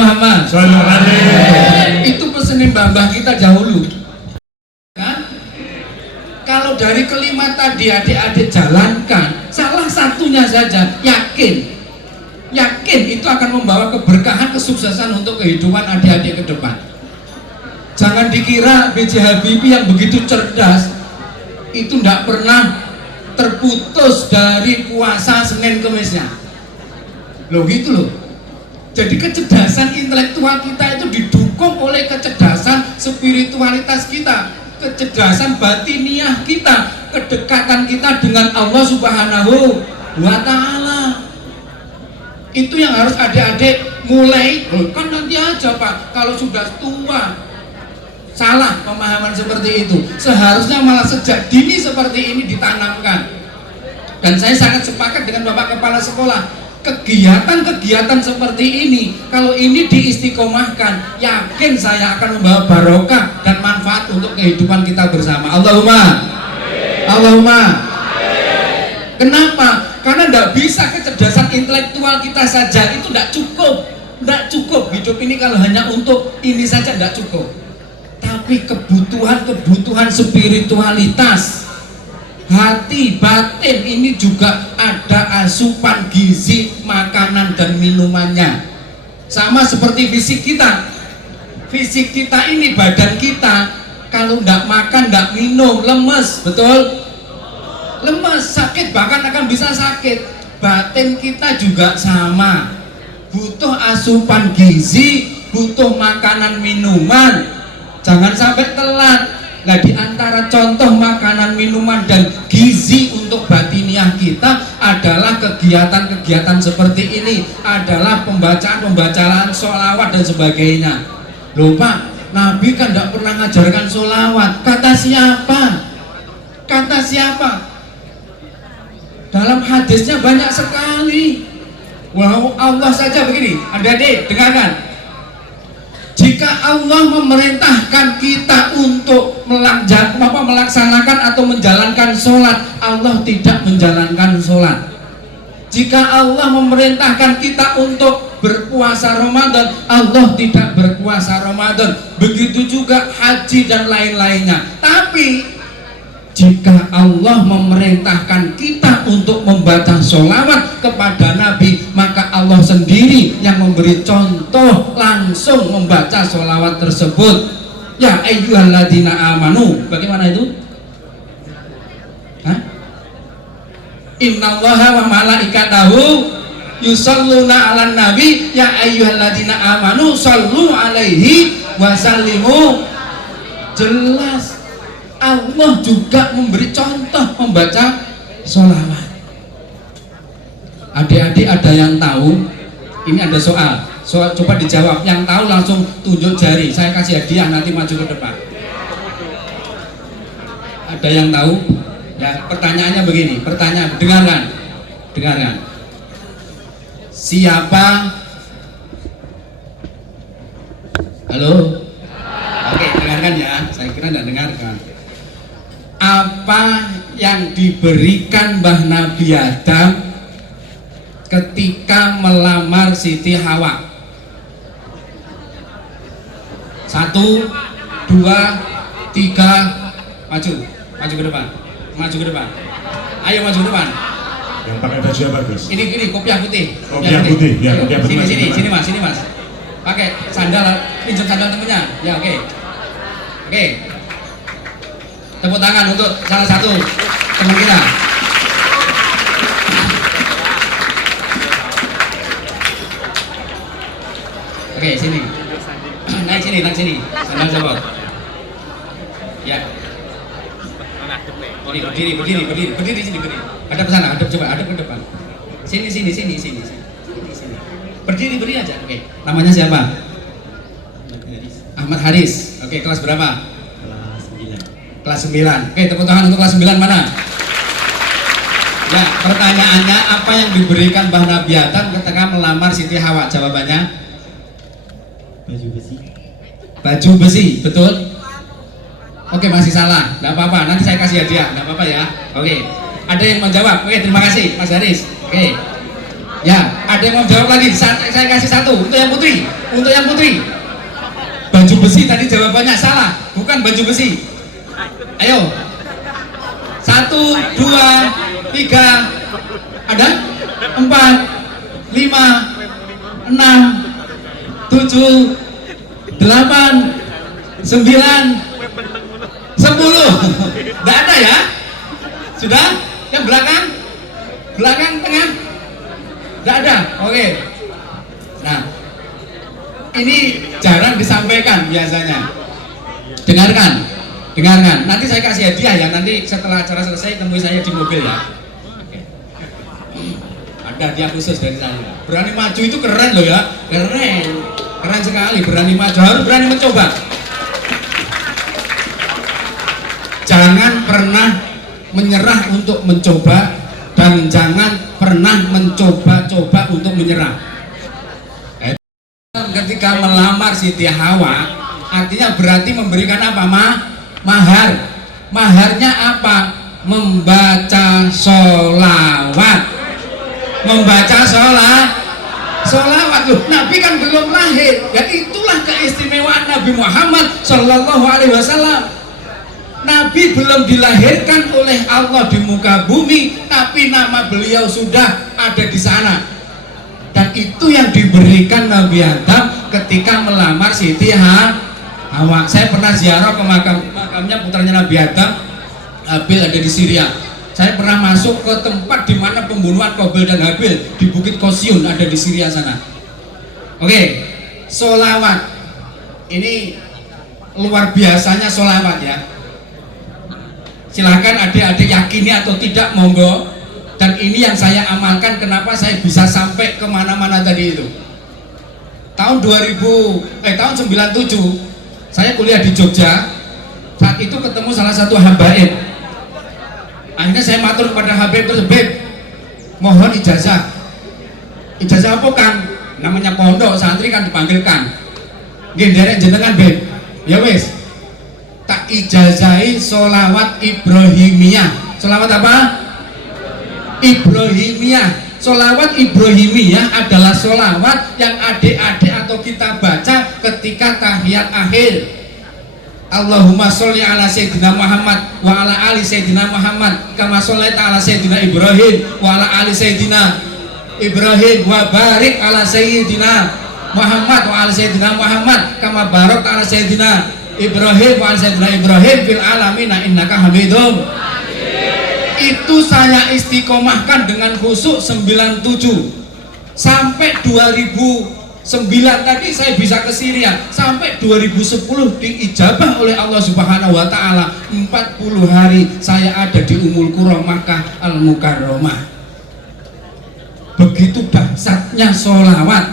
Muhammad. Sallallahu alaihi. Itu pesenin mbah-mbah kita dahulu. Kan? Kalau dari kelima tadi adik-adik jalankan, salah satunya saja, yakin itu akan membawa keberkahan, kesuksesan untuk kehidupan adik-adik ke depan. Jangan dikira B.J. Habibie yang begitu cerdas itu tidak pernah terputus dari puasa Senin Kemisnya. Loh gitu loh. Jadi kecerdasan intelektual kita itu didukung oleh kecerdasan spiritualitas kita, kecerdasan batiniah kita, kedekatan kita dengan Allah Subhanahu wa Ta'ala. Itu yang harus adik-adik mulai. Kan nanti aja Pak, kalau sudah tua. Salah pemahaman seperti itu. Seharusnya malah sejak dini seperti ini ditanamkan. Dan saya sangat sepakat dengan Bapak Kepala Sekolah. Kegiatan-kegiatan seperti ini, kalau ini diistiqomahkan, yakin saya akan membawa barokah dan manfaat untuk kehidupan kita bersama. Allahumma. Kenapa? Karena tidak bisa kecerdasan intelektual kita saja, itu tidak cukup. Hidup ini kalau hanya untuk ini saja tidak cukup. Tapi kebutuhan spiritualitas, hati, batin ini juga ada asupan gizi, makanan dan minumannya. Sama seperti fisik kita. Fisik kita ini, badan kita, kalau tidak makan, tidak minum, lemes, betul? Lemes, sakit, bahkan akan bisa sakit. Batin kita juga sama, butuh asupan gizi, butuh makanan minuman. Jangan sampai telat. Nah, di antara contoh makanan minuman dan gizi untuk batiniah kita adalah kegiatan-kegiatan seperti ini, adalah pembacaan sholawat dan sebagainya. Loh Pak, Nabi kan tidak pernah mengajarkan sholawat. Kata siapa? Dalam hadisnya banyak sekali. Wow, Allah saja begini. Adik-adik, dengarkan. Jika Allah memerintahkan kita untuk melaksanakan atau menjalankan sholat, Allah tidak menjalankan sholat. Jika Allah memerintahkan kita untuk berpuasa Ramadan, Allah tidak berpuasa Ramadan. Begitu juga haji dan lain-lainnya. Tapi jika Allah memerintahkan kita untuk membaca sholawat kepada Nabi, maka Allah sendiri yang memberi contoh langsung membaca sholawat tersebut. Ya ayyuhalladzina amanu. Bagaimana itu? Innallaha wa malaikatahu yusalluna 'alan nabi ya ayyuhalladzina amanu sallu 'alaihi wa sallimu. Jelas Allah juga memberi contoh membaca sholawat. Adik-adik ada yang tahu? Ini ada soal coba dijawab. Yang tahu langsung tunjuk jari, saya kasih hadiah, nanti maju ke depan. Ada yang tahu? Ya, pertanyaannya begini, dengarkan. Siapa? Halo? Oke, dengarkan ya, saya kira tidak dengarkan. Apa yang diberikan Mbah Nabi Adam ketika melamar Siti Hawa? 1, 2, 3, maju ke depan. Ayo maju ke depan. Yang pakai baju apa Gus? Ini kopiah putih. Kopiah putih. Ya, kopiah putih. Sini mas. Pakai sandal, pinjam sandal temennya. Ya oke. Tepuk tangan untuk salah satu teman kita. Oke, sini. Naik sini. Sandal copot. Ya. Berdiri sini. Hadap ke sana, hadap ke depan. Sini. Berdiri aja. Oke. Namanya siapa? Ahmad Haris. Oke, kelas berapa? Kelas 9. Oke, tepuk tangan untuk kelas 9 mana? Ya, pertanyaannya apa yang diberikan Mbah Nabi Adam ketika melamar Siti Hawa? Jawabannya? Baju besi, betul? Oke, masih salah. Enggak apa-apa, nanti saya kasih hadiah. Enggak apa-apa ya. Oke. Ada yang menjawab? Oke, terima kasih Mas Haris. Oke. Ya, ada yang mau jawab lagi? Saya kasih satu untuk yang putri. Untuk yang putri. Baju besi tadi jawabannya salah, bukan baju besi. Ayo. 1, 2, 3. Ada? 4, 5, 6, 7, 8, 9, 10. Tidak ada ya? Sudah? Yang belakang? Belakang, tengah? Tidak ada? Oke. Nah, ini jarang disampaikan biasanya. Dengarkan, dengarkan. Nanti saya kasih hadiah ya. Nanti setelah acara selesai temui saya di mobil ya. Oke. Ada hadiah khusus dari saya. Berani maju itu keren loh ya. Keren, keren sekali. Berani maju, harus berani mencoba. Jangan pernah menyerah untuk mencoba, dan jangan pernah mencoba-coba untuk menyerah. Ketika melamar Siti Hawa, artinya berarti memberikan apa? Mahar. Maharnya apa? Membaca sholawat. Membaca sholawat. Loh, Nabi kan belum lahir. Ya itulah keistimewaan Nabi Muhammad Shallallahu Alaihi Wasallam. Nabi belum dilahirkan oleh Allah di muka bumi, tapi nama beliau sudah ada di sana. Dan itu yang diberikan Nabi Adam ketika melamar Siti Hawa. Saya pernah ziarah ke makamnya putranya Nabi Adam, Habil, ada di Syria. Saya pernah masuk ke tempat di mana pembunuhan Qabil dan Habil di Bukit Qosyun, ada di Syria sana. Oke, sholawat. Ini luar biasanya sholawat ya. Silahkan adik-adik yakini atau tidak, monggo. Dan ini yang saya amalkan, kenapa saya bisa sampai kemana-mana tadi itu. Tahun 97 saya kuliah di Jogja. Saat itu ketemu salah satu habaib. Akhirnya saya matur kepada habaib tersebut, mohon ijazah. Ijazah apa Kang? Namanya pondok, santri kan dipanggilkan. Nggih nderek jenengan, Beb. Ya wis. Tak ijazahi sholawat Ibrahimiyah. Sholawat apa? Ibrahimiyah. Sholawat Ibrahimiyah adalah sholawat yang adik-adik atau kita baca ketika tahiyat akhir. Allahumma sholli ala Sayyidina Muhammad wa ala ali Sayyidina Muhammad kama shollaita ala Sayyidina Ibrahim wa ala ali Sayyidina Ibrahim wa barik ala Sayyidina Muhammad wa ala Sayyidina Muhammad kama barak ala Sayyidina Ibrahim wa Sayyidina Ibrahim fil alamin innaka hamidum. Itu saya istiqomahkan dengan khusuk 97 sampai 2009 tadi saya bisa ke Syria, sampai 2010 diijabah oleh Allah Subhanahu wa taala. 40 hari saya ada di Ummul Qura Makkah Al Mukarramah. Begitu dahsyatnya sholawat,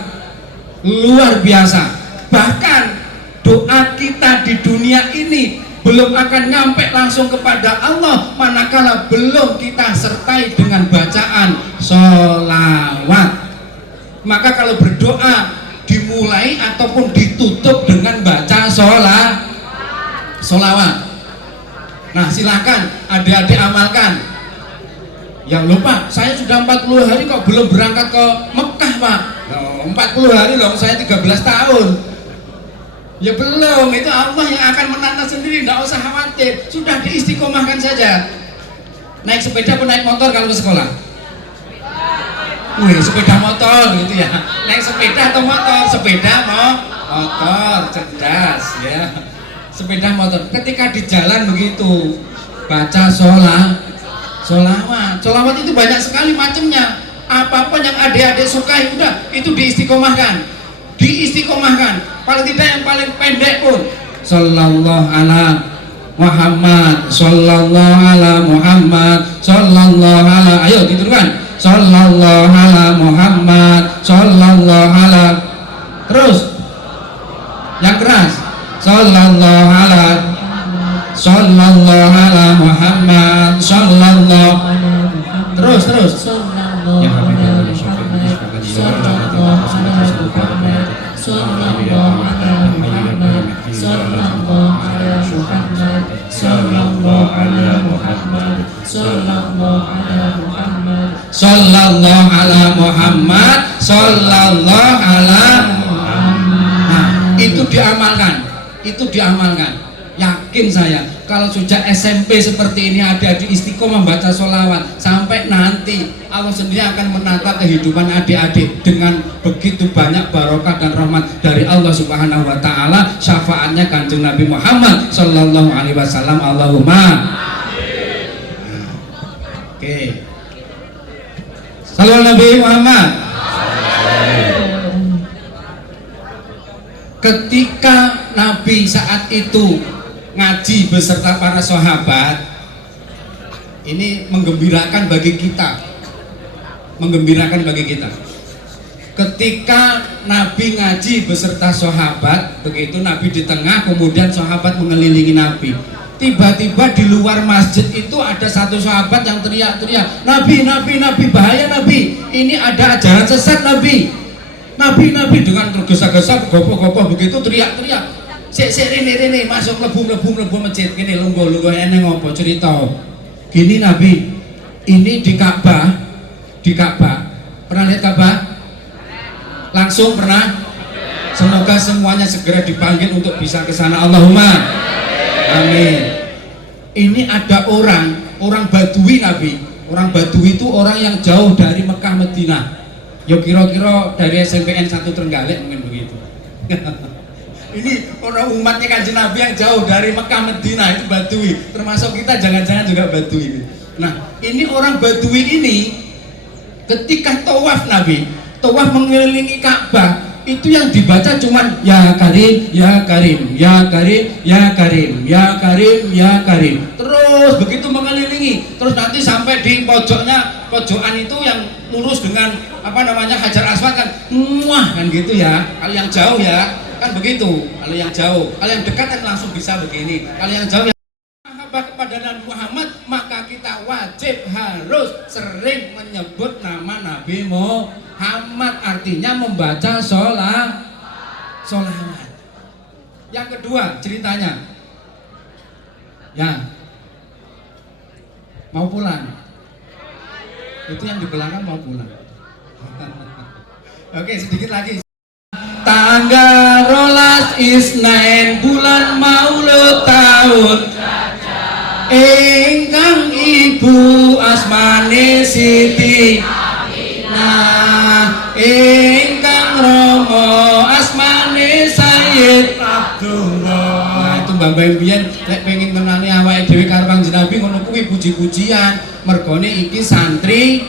luar biasa. Bahkan doa kita di dunia ini belum akan nyampe langsung kepada Allah manakala belum kita sertai dengan bacaan sholawat. Maka kalau berdoa dimulai ataupun ditutup dengan baca sholawat. Nah silahkan adik-adik amalkan. Ya loh Pak, saya sudah 40 hari kok belum berangkat ke Mekah Pak. Loh, 40 hari loh, saya 13 tahun. Ya belum, itu Allah yang akan menata sendiri, tidak usah khawatir. Sudah diistiqomahkan saja. Naik sepeda atau naik motor kalau ke sekolah? Wih, sepeda motor gitu ya. Naik sepeda atau motor? Sepeda motor, cerdas ya. Sepeda motor. Ketika di jalan begitu, baca sholawat. Sholawat itu banyak sekali macamnya. Apapun yang adik-adik sukai, udah itu diistiqomahkan. Paling tidak yang paling pendek pun sallallahu ala Muhammad, sallallahu ala Muhammad, sallallahu ala, ayo diturukan, sallallahu ala Muhammad, sallallahu ala, terus yang keras, sallallahu ala Muhammad, sallallahu, terus ya sallallahu sallallahu ala Muhammad, sallallahu ala Muhammad. Nah, itu diamalkan. Yakin saya, kalau sudah SMP seperti ini adik-adik istiqomah membaca sholawat, sampai nanti Allah sendiri akan menata kehidupan adik-adik dengan begitu banyak barokah dan rahmat dari Allah Subhanahu wa Ta'ala, syafaatnya Kanjeng Nabi Muhammad Sallallahu Alaihi Wasallam. Allahumma oke. Salam Nabi Muhammad. Ketika Nabi saat itu ngaji beserta para sahabat, ini menggembirakan bagi kita. Ketika Nabi ngaji beserta sahabat, begitu Nabi di tengah, kemudian sahabat mengelilingi Nabi. Tiba-tiba di luar masjid itu ada satu sahabat yang teriak-teriak, Nabi, bahaya Nabi, ini ada ajaran sesat Nabi, dengan tergesa-gesa, gopoh-gopoh begitu teriak-teriak. Sik rene masuk mlebu masjid kene lungguh eneng ngopo cerita. Gini Nabi, ini di Ka'bah. Pernah lihat Ka'bah? Langsung pernah? Semoga semuanya segera dipanggil untuk bisa ke sana. Allahumma amin. Ini ada orang Badui Nabi. Orang Badui itu orang yang jauh dari Mekah Madinah. Ya kira-kira dari SMPN 1 Trenggalek mungkin begitu. Ini orang umatnya Kanjeng Nabi yang jauh dari Mekah Madinah, itu Badui. Termasuk kita jangan-jangan juga Badui. Nah, ini orang Badui ini ketika tawaf Nabi, tawaf mengelilingi Ka'bah, itu yang dibaca cuman ya Karim, ya Karim, ya Karim, ya Karim, ya Karim, ya Karim. Terus begitu mengelilingi, terus nanti sampai di pojokan itu yang lurus dengan Hajar Aswad kan, muah kan gitu ya. Kalau yang jauh ya kan begitu, kalau yang jauh, kalau yang dekat kan langsung bisa begini, kalau yang jauh kepada Nabi Muhammad, maka kita wajib harus sering menyebut nama Nabi Muhammad, artinya membaca sholawat. Yang kedua ceritanya, ya mau pulang, itu yang di belakang mau pulang. Oke, sedikit lagi. Tanggal rolas Isnain bulan Maulud tahun ingkang ibu asmane Siti Nah ingkang Romo asmane Sayyid Abdullah. Nah itu mbak-mbak mbiyen nek pengen ngenani awake dhewe karo Kanjeng Nabi ngono kuwi puji-pujian. Mergone iki santri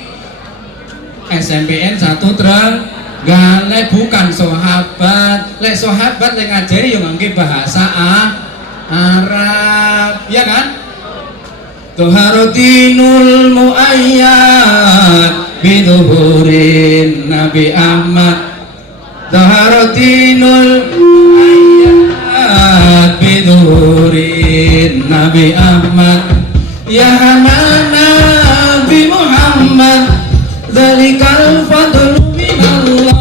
SMPN 1 Trenggalek, bukan sahabat. Lek sahabat lek ngajari yo ngangge bahasa Arab, ya kan? Tuharutinul muayyad biduhurin Nabi Ahmad. Tuharutinul muayyad biduhurin Nabi Ahmad. Ya Nabi Muhammad, dzalikal fadlu minallah.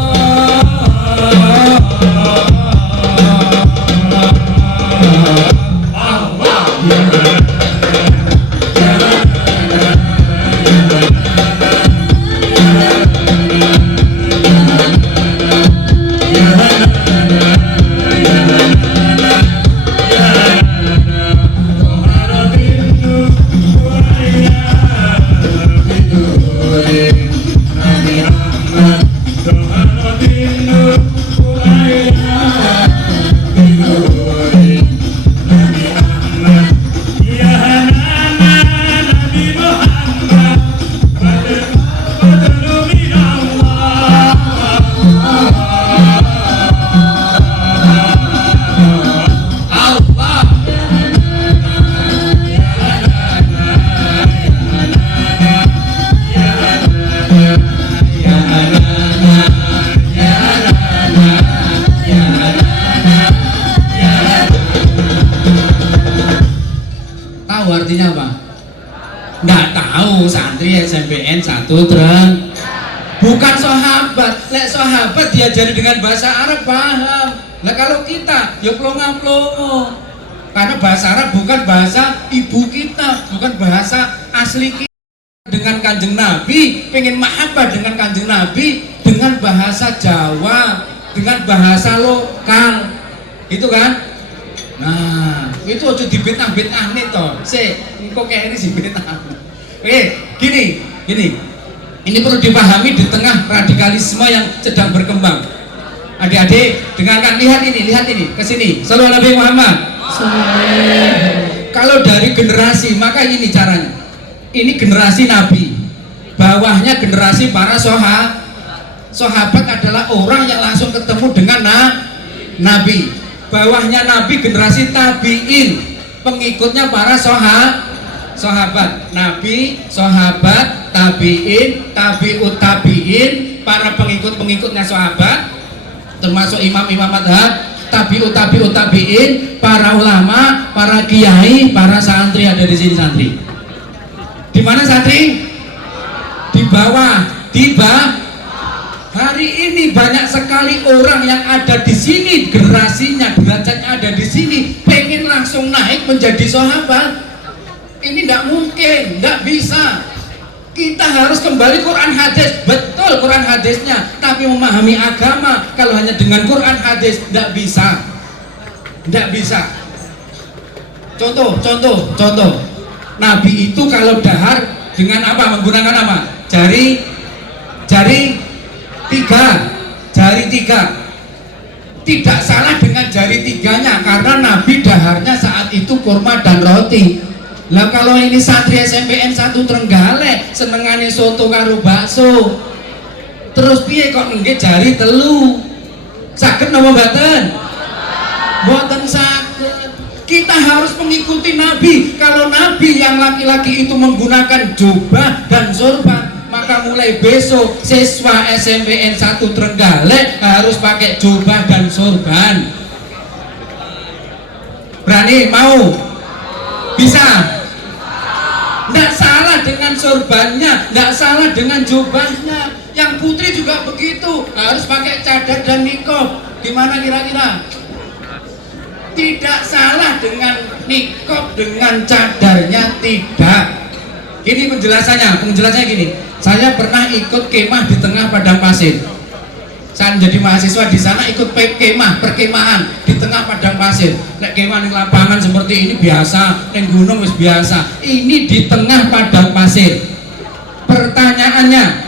Artinya apa? Nggak tahu. Santri SMPN 1 Treng, bukan sahabat. Lek sahabat diajari dengan bahasa Arab paham. Nah kalau kita ya plonga-plongo, karena bahasa Arab bukan bahasa ibu kita, bukan bahasa asli kita. Dengan Kanjeng Nabi, pengen mahabbah dengan Kanjeng Nabi dengan bahasa Jawa, dengan bahasa lokal, itu kan? Nah, itu aja dibetah-betah nih toh. Kok kayak ini sih betah. Oke, gini. Ini perlu dipahami di tengah radikalisme yang sedang berkembang. Adik-adik, dengarkan, lihat ini, ke sini. Sallallahu Nabi Muhammad. Kalau dari generasi, maka ini caranya. Ini generasi Nabi. Bawahnya generasi para sahabat adalah orang yang langsung ketemu dengan Nabi. Bawahnya Nabi generasi tabiin, pengikutnya para sahabat. Nabi, sahabat, tabiin, tabiut tabiin, para pengikutnya sahabat, termasuk imam-imam madhab, tabiut tabiin, para ulama, para kiai, para santri. Ada di sini santri. Di mana santri? Di bawah. Hari ini banyak sekali orang yang ada di sini, generasinya, derajatnya ada di sini, pengen langsung naik menjadi sahabat. Ini tidak mungkin, tidak bisa. Kita harus kembali Quran hadis, betul Quran hadisnya, tapi memahami agama kalau hanya dengan Quran hadis tidak bisa. Contoh. Nabi itu kalau dahar dengan apa? Menggunakan apa? Jari tiga. Tidak salah dengan jari tiganya, karena Nabi daharnya saat itu kurma dan roti. Lah kalau ini santri SMPN 1 Trenggalek senengane soto karo bakso, terus piye kok nggih jari telu? Saged napa mboten? Mboten saged. Kita harus mengikuti Nabi. Kalau Nabi yang laki-laki itu menggunakan jubah dan sorban, maka mulai besok siswa SMPN 1 Trenggalek harus pakai jubah dan sorban. Berani? Mau? Bisa? Tidak salah dengan sorbannya, tidak salah dengan jubahnya. Yang putri juga begitu, harus pakai cadar dan nikob. Gimana kira-kira? Tidak salah dengan nikob, dengan cadarnya, tidak. Ini penjelasannya gini. Saya pernah ikut kemah di tengah padang pasir. Saya menjadi mahasiswa di sana, ikut perkemahan di tengah padang pasir. Nek kemah di lapangan seperti ini biasa, di gunung wis biasa. Ini di tengah padang pasir. Pertanyaannya,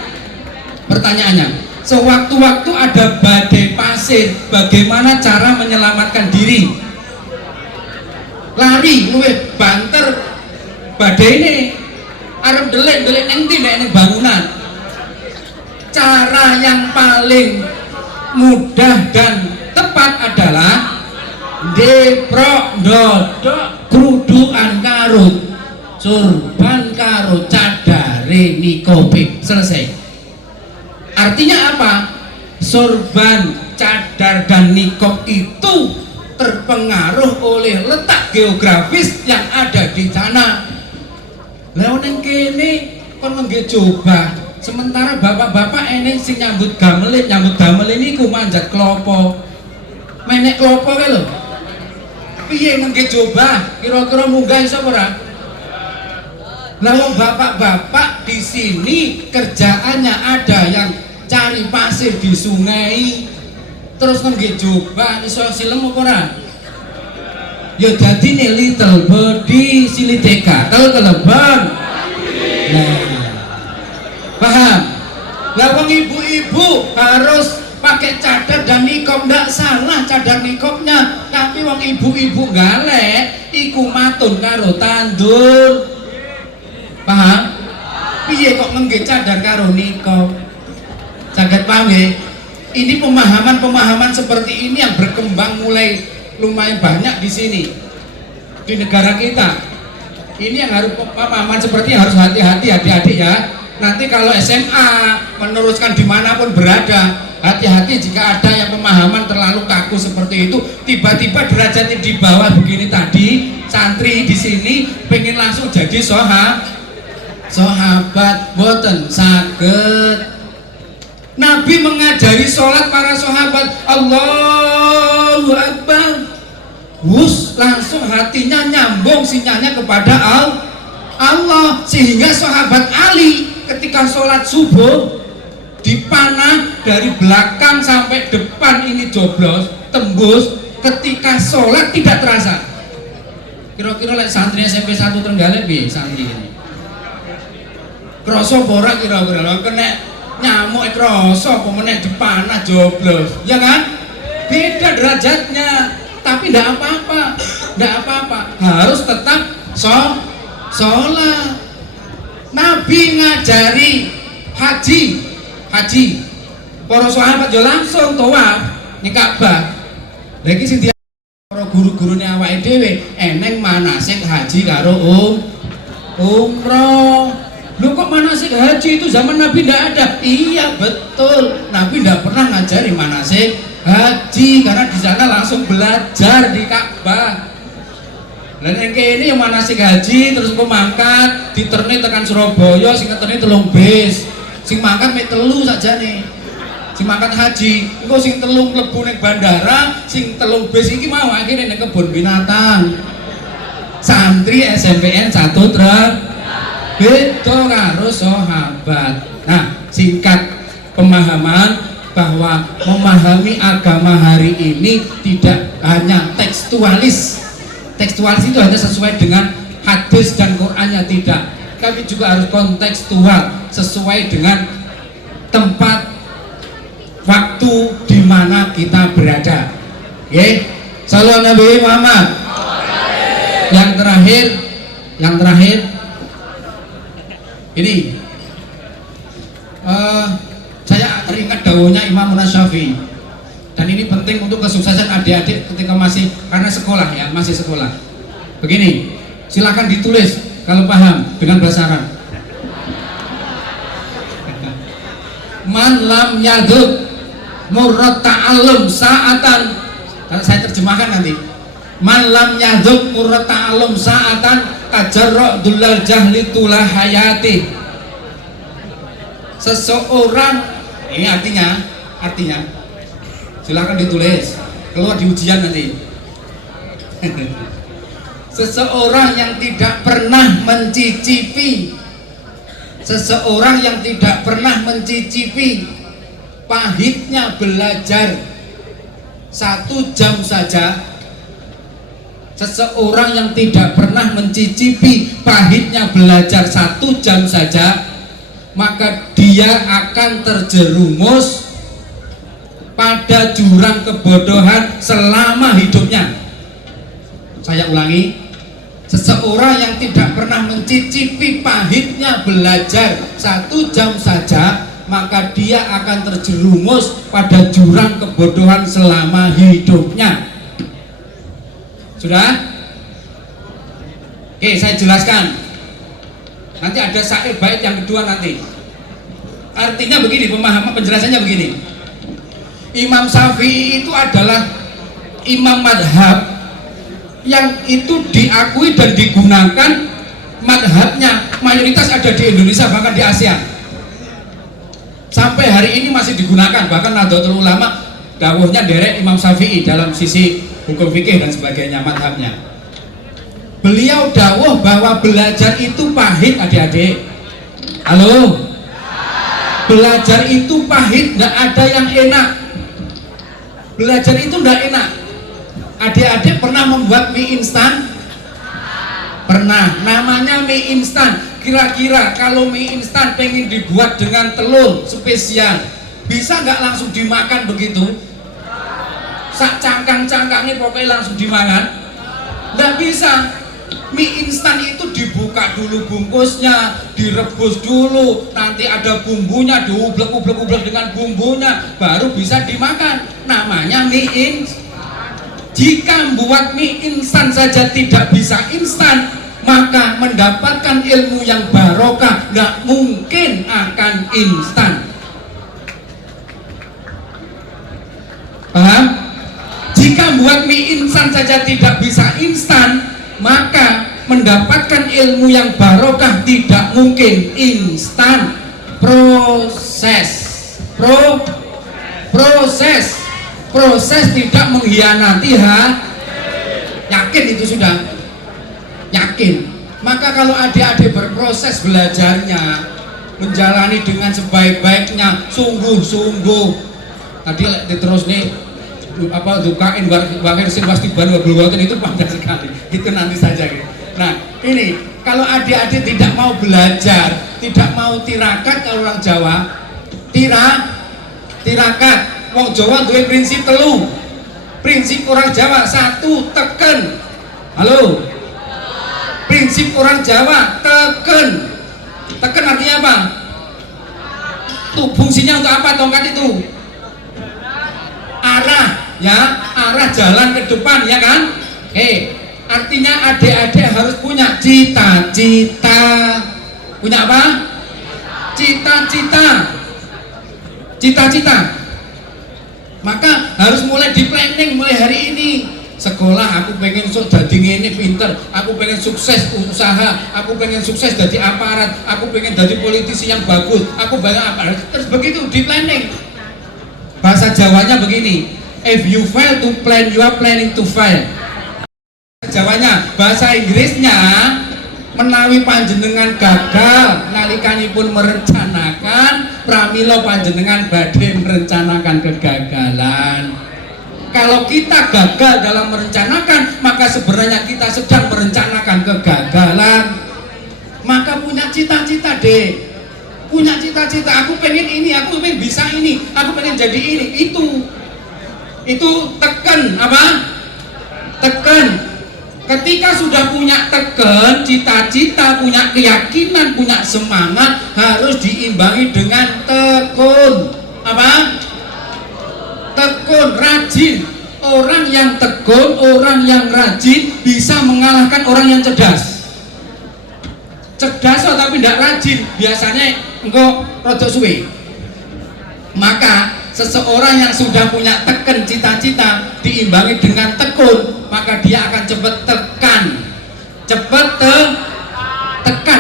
sewaktu-waktu ada badai pasir, bagaimana cara menyelamatkan diri? Lari, luwih banter badai ini. Arep delik neng bangunan. Cara yang paling mudah dan tepat adalah deprok dodok krudukan karo surban karo cadare nikope, selesai. Artinya apa? Sorban, cadar dan nikob itu terpengaruh oleh letak geografis yang ada di sana. Lah neng kene kon ngge coba, sementara bapak-bapak ini sing nyambut gamelan niku manjat klopo. Menek klopo kae lho. Piye ngge coba? Kira-kira munggah iso ora? Lah wong bapak-bapak di sini kerjaannya ada yang cari pasir di sungai, terus ngge coba iso silem apa ora? Ya dadi nih little body siliteka tahu kelebang. Nah, paham? Lah wong ibu-ibu harus pakai cadar dan nikob, ndak salah cadar nikobnya, tapi wong ibu-ibu galek iku matun karo tandur. Paham? Piye kok ngengge cadar karo nikob? Saged paham ya? Ini pemahaman seperti ini yang berkembang mulai lumayan banyak di sini di negara kita. Ini yang harus pemahaman seperti harus hati-hati adik-adik ya. Nanti kalau SMA meneruskan dimanapun berada, hati-hati jika ada yang pemahaman terlalu kaku seperti itu, tiba-tiba derajatnya di bawah begini tadi, santri di sini pengen langsung jadi sahabat, boten saged. Nabi mengajari sholat para sahabat, Allahu Akbar, langsung hatinya nyambung sinyalnya kepada Allah, sehingga sahabat Ali ketika sholat subuh dipanah dari belakang sampai depan ini joblos, tembus, ketika sholat tidak terasa. Kira-kira lek santri SMP 1 Trenggalek piye santri ini? Kroso ora kira-kira lho kena nyamuk kroso apa meneh dipanah joblos, ya kan? Beda derajatnya, tapi ndak apa-apa, harus tetap sholat. Nabi ngajari haji, para sahabat yo langsung tawaf ning Ka'bah. Lha iki sing para guru-gurune awake dhewe eneng manasik haji karo umroh. Lu kok manasik haji itu zaman Nabi ndak ada? Iya betul, Nabi ndak pernah ngajari manasik haji karena di sana langsung belajar di Ka'bah. Lah nek kene yang manasik haji terus kok mangkat diterne tekan Surabaya sing ngeterne 3 bis. Sing mangkat mek 3 sakjane. Sing mangkat haji, engko sing 3 mlebu ning bandara, sing 3 bis iki mau akhirnya ning kebun binatang. Santri SMPN 1 beda karo sahabat. Nah, singkat pemahaman bahwa memahami agama hari ini tidak hanya tekstualis itu hanya sesuai dengan hadis dan Qur'annya, tidak, tapi juga harus kontekstual sesuai dengan tempat waktu di mana kita berada. Salam Nabi Muhammad. Yang terakhir ini saya teringat dawuhnya Imam Syafi'i, dan ini penting untuk kesuksesan adik-adik ketika karena sekolah ya, masih sekolah. Begini, silakan ditulis kalau paham dengan bahasa Arab. Man lam yaduk murrat ta'allum sa'atan, saya terjemahkan nanti. Man lam yaduk murrat ta'allum sa'atan kajarra dullal jahli tulah hayati. Seseorang, ini artinya silakan ditulis, keluar di ujian nanti. Seseorang yang tidak pernah mencicipi pahitnya belajar 1 jam saja. Seseorang yang tidak pernah mencicipi pahitnya belajar 1 jam saja, maka dia akan terjerumus pada jurang kebodohan selama hidupnya. Saya ulangi, seseorang yang tidak pernah mencicipi pahitnya belajar 1 jam saja, maka dia akan terjerumus pada jurang kebodohan selama hidupnya. Sudah? Oke, saya jelaskan. Nanti ada syair bait yang kedua nanti. Artinya begini, pemahaman penjelasannya begini. Imam Syafi'i itu adalah imam madhab yang itu diakui dan digunakan, madhabnya mayoritas ada di Indonesia, bahkan di Asia. Sampai hari ini masih digunakan, bahkan Nahdlatul Ulama dawuhnya derek Imam Syafi'i dalam sisi hukum fikih dan sebagainya, madhabnya. Beliau dawuh bahwa belajar itu pahit, adik-adik. Halo? Belajar itu pahit, nggak ada yang enak. Belajar itu nggak enak. Adik-adik pernah membuat mie instan? Pernah. Namanya mie instan. Kira-kira kalau mie instan pengen dibuat dengan telur spesial, bisa nggak langsung dimakan begitu? Sak cangkang-cangkangnya pokoknya langsung dimakan? Nggak bisa. Mie instan itu dibuka dulu bungkusnya, direbus dulu, nanti ada bumbunya, diublek-ublek dengan bumbunya, baru bisa dimakan. Namanya mie instan. Jika membuat mie instan saja tidak bisa instan, maka mendapatkan ilmu yang barokah nggak mungkin akan instan. Paham? Jika membuat mie instan saja tidak bisa instan, maka mendapatkan ilmu yang barokah tidak mungkin instan. Proses tidak mengkhianati yakin, itu sudah yakin. Maka kalau adik-adik berproses belajarnya, menjalani dengan sebaik-baiknya, sungguh-sungguh. Tadi terus nih apa dukain wakil sing pasti baru itu panjang sekali. Itu nanti saja. Nah, ini kalau adik-adik tidak mau belajar, tidak mau tirakat, kalau orang Jawa tirakat. Wong Jawa duwe prinsip telu. Prinsip orang Jawa, satu, teken. Halo. Prinsip orang Jawa, teken. Teken artinya apa? Tuh fungsinya untuk apa tongkat itu? Arah, ya, arah jalan ke depan, ya kan? Artinya adik-adik harus punya cita-cita. Punya apa? Cita-cita. Cita-cita. Maka harus mulai di planning mulai hari ini. Sekolah aku pengen jadi ini pinter, aku pengen sukses usaha, aku pengen sukses jadi aparat, aku pengen jadi politisi yang bagus, aku pengen apa? Terus begitu di planning. Bahasa Jawanya begini, if you fail to plan, you are planning to fail. Jawanya, bahasa Inggrisnya, menawi panjenengan gagal nalikanipun merencanakan, pramila panjenengan badhe merencanakan kegagalan. Kalau kita gagal dalam merencanakan, maka sebenarnya kita sedang merencanakan kegagalan. Maka punya cita-cita deh, punya cita-cita. Aku pengen ini, aku pengen bisa ini, aku pengen jadi ini. Itu teken apa? Teken. Ketika sudah punya teken, cita-cita, punya keyakinan, punya semangat, harus diimbangi dengan tekun. Apa? Tekun, rajin. Orang yang tekun, orang yang rajin bisa mengalahkan orang yang cerdas. Cerdas oh, tapi tidak rajin, biasanya engkau rodok suwe. Maka seseorang yang sudah punya teken cita-cita diimbangi dengan tekun, maka dia akan cepat tekan,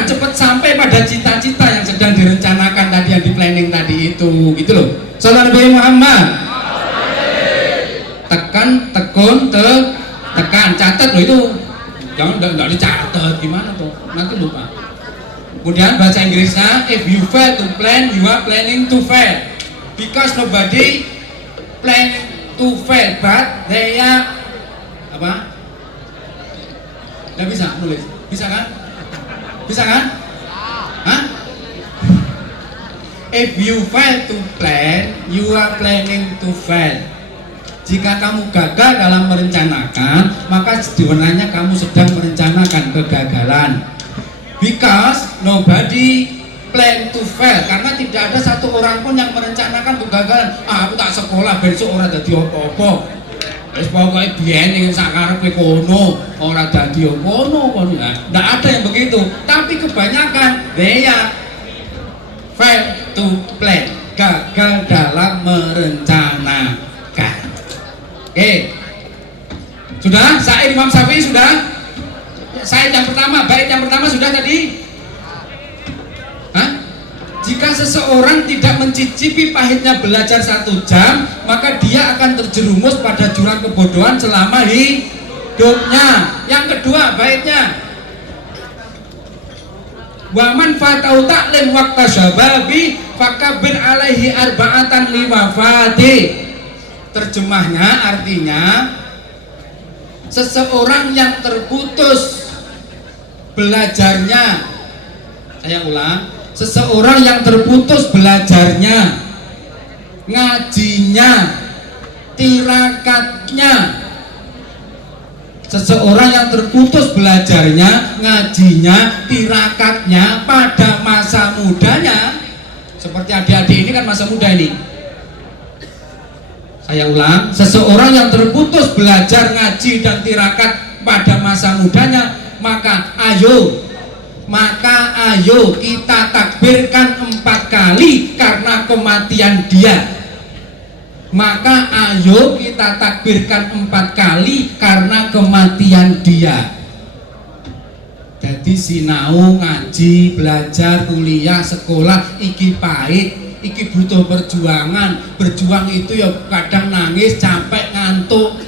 cepat sampai pada cita-cita yang sedang direncanakan tadi, yang di planning tadi itu, gitu loh. Sallallahu Nabi Muhammad. Tekan, tekun, tekan, catat loh itu. Jangan enggak dicatat, gimana tuh? Nanti lupa. Kemudian bahasa Inggrisnya, if you fail to plan, you are planning to fail. Because nobody plan to fail, but they are apa? Nggak bisa nulis, bisa kan? Bisa kan? Hah? If you fail to plan, you are planning to fail. Jika kamu gagal dalam merencanakan, maka sebenarnya kamu sedang merencanakan kegagalan. Because nobody plan to fail, karena tidak ada satu orang pun yang merencanakan kegagalan. Aku tak sekolah besok orang dadi apa-apa. Wis pokoke biyen ning sakarepe kono, ora dadi kono. Ndak ada yang begitu. Tapi kebanyakan they fail to plan, gagal dalam merencanakan. Oke. Sudah? Syair Imam Syafi'i sudah? Syair yang pertama, bait yang pertama sudah tadi? Jika seseorang tidak mencicipi pahitnya belajar 1 jam, maka dia akan terjerumus pada jurang kebodohan selama hidupnya. Yang kedua baitnya, waman fatau taklim wakta syababi fakabir alaihi arba'atan liwafati. Terjemahnya artinya, seseorang yang terputus belajarnya, saya ulang, seseorang yang terputus belajarnya, ngajinya, tirakatnya. Seseorang yang terputus belajarnya, ngajinya, tirakatnya pada masa mudanya. Seperti adik-adik ini kan masa muda ini. Saya ulang, seseorang yang terputus belajar, ngaji dan tirakat pada masa mudanya, maka ayo kita takbirkan 4 kali karena kematian dia. Maka ayo kita takbirkan 4 kali karena kematian dia. Jadi sinau, ngaji, belajar, kuliah, sekolah, iki pahit, iki butuh perjuangan. Berjuang itu ya kadang nangis, capek, ngantuk,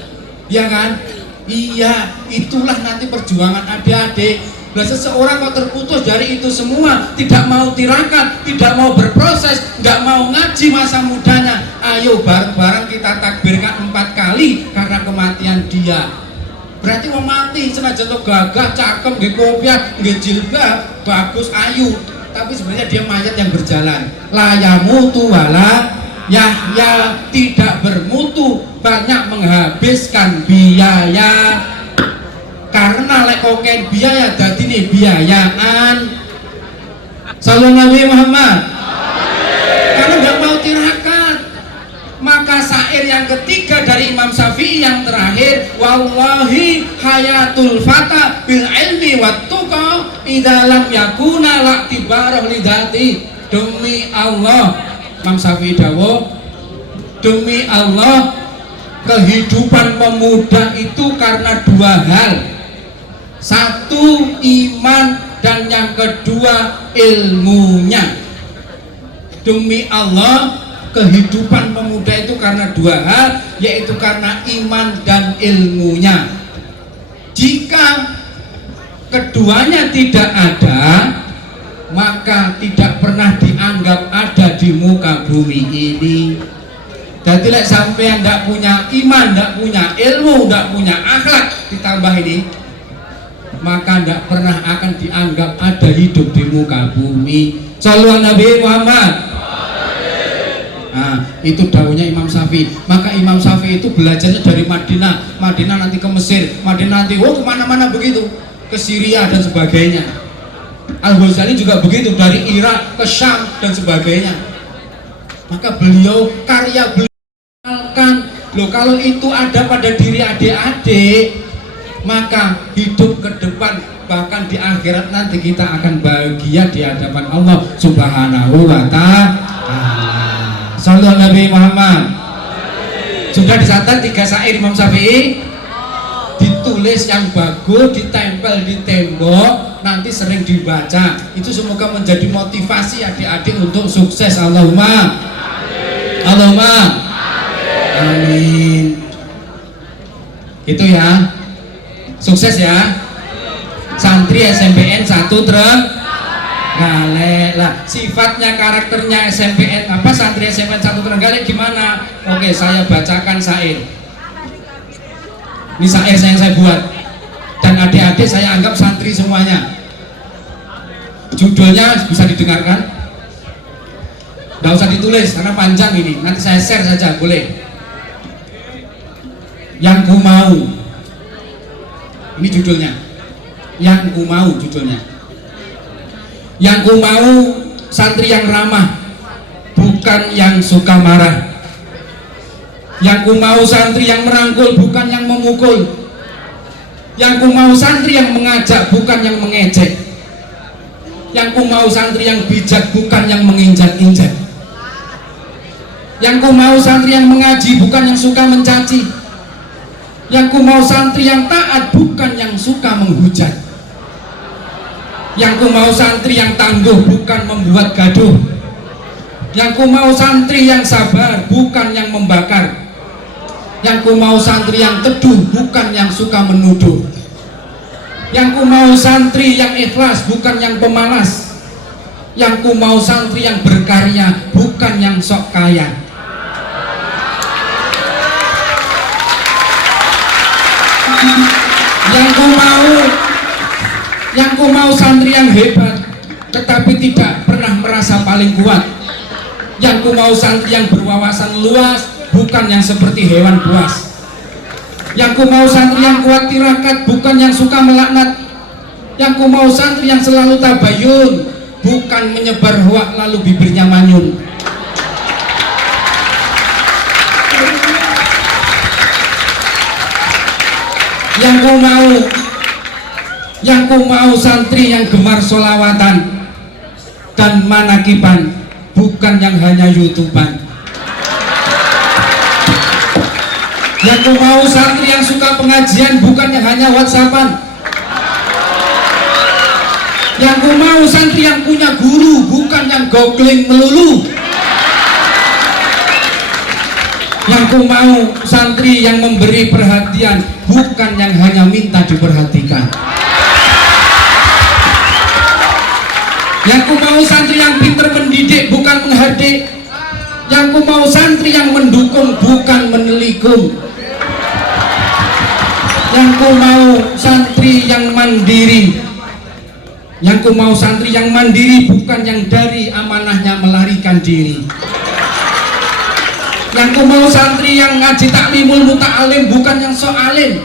ya kan? Iya, itulah nanti perjuangan adik-adik. Nah, seseorang kok terputus dari itu semua, tidak mau tirakat, tidak mau berproses, nggak mau ngaji masa mudanya. Ayo bareng-bareng kita takbirkan 4 kali karena kematian dia. Berarti mau mati, senajan lo gagah, cakep, nggih kopiah, nggih jilbab, bagus, ayu, tapi sebenarnya dia mayat yang berjalan. La yamutu wala yahya, tidak bermutu, banyak menghabiskan biaya. Karena lek koken biaya dadi nih biayaan. Sallallahu Nabi Muhammad. Karena nggak mau tirakat. Maka syair yang ketiga dari Imam Syafi'i yang terakhir, wallahi hayatul fata bil ilmi wat tuqa idza lam yakuna la'tibarah lidati. Demi Allah, Imam Syafi'i dawuh, demi Allah, kehidupan pemuda itu karena 2 hal. 1 iman, dan yang kedua ilmunya. Demi Allah, kehidupan pemuda itu karena 2 hal, yaitu karena iman dan ilmunya. Jika keduanya tidak ada, maka tidak pernah dianggap ada di muka bumi ini. Jadi lek sampean ndak punya iman, ndak punya ilmu, ndak punya akhlak, ditambah ini, maka tidak pernah akan dianggap ada hidup di muka bumi. Sallallahu Nabi Muhammad. Nah, itu dawuhnya Imam Syafi'i. Maka Imam Syafi'i itu belajarnya dari Madinah, Madinah nanti ke Mesir, Madinah nanti kemana-mana begitu, ke Syria dan sebagainya. Al-Ghazali juga begitu, dari Irak ke Syam dan sebagainya. Maka beliau, karya beliau kan, loh kalau itu ada pada diri adik-adik, maka hidup ke depan, bahkan di akhirat nanti kita akan bahagia di hadapan Allah Subhanahu wa ta'ala. Sallallahu Nabi Muhammad. Sudah dicatat 3 syair Imam Syafi'i, ditulis yang bagus, ditempel di tembok, nanti sering dibaca. Itu semoga menjadi motivasi adik-adik untuk sukses. Allahumma Allahumma amin. Itu ya. Sukses ya, santri SMPN 1 Trenggalek lah. Sifatnya, karakternya SMPN apa, santri SMPN 1 Trenggalek gimana? Oke, saya bacakan syair. Ini syair yang saya buat, dan adik-adik saya anggap santri semuanya. Judulnya bisa didengarkan, nggak usah ditulis karena panjang ini, nanti saya share saja boleh. Yang ku mau, ini judulnya. Yang ku mau judulnya. Yang ku mau santri yang ramah, bukan yang suka marah. Yang ku mau santri yang merangkul, bukan yang memukul. Yang ku mau santri yang mengajak, bukan yang mengejek. Yang ku mau santri yang bijak, bukan yang menginjak-injak. Yang ku mau santri yang mengaji, bukan yang suka mencaci. Yang ku mau santri yang taat, bukan yang suka menghujat. Yang ku mau santri yang tangguh, bukan membuat gaduh. Yang ku mau santri yang sabar, bukan yang membakar. Yang ku mau santri yang teduh, bukan yang suka menuduh. Yang ku mau santri yang ikhlas, bukan yang pemalas. Yang ku mau santri yang berkarya, bukan yang sok kaya. Yang ku mau santri yang hebat, tetapi tidak pernah merasa paling kuat. Yang ku mau santri yang berwawasan luas, bukan yang seperti hewan buas. Yang ku mau santri yang kuat tirakat, bukan yang suka melaknat. Yang ku mau santri yang selalu tabayun, bukan menyebar hoak lalu bibirnya manyun. Yang ku mau santri yang gemar sholawatan dan manakiban, bukan yang hanya youtuban. Yang ku mau santri yang suka pengajian, bukan yang hanya whatsappan. Yang ku mau santri yang punya guru, bukan yang googling melulu. Yang ku mau santri yang memberi perhatian, bukan yang hanya minta diperhatikan. Yang ku mau santri yang pinter mendidik bukan menghardik. Yang ku mau santri yang mendukung bukan menelikung. Yang ku mau santri yang mandiri. Yang ku mau santri yang mandiri bukan yang dari amanahnya melarikan diri. Yang ku mau santri yang ngaji taklimul muta'alim bukan yang sok alim.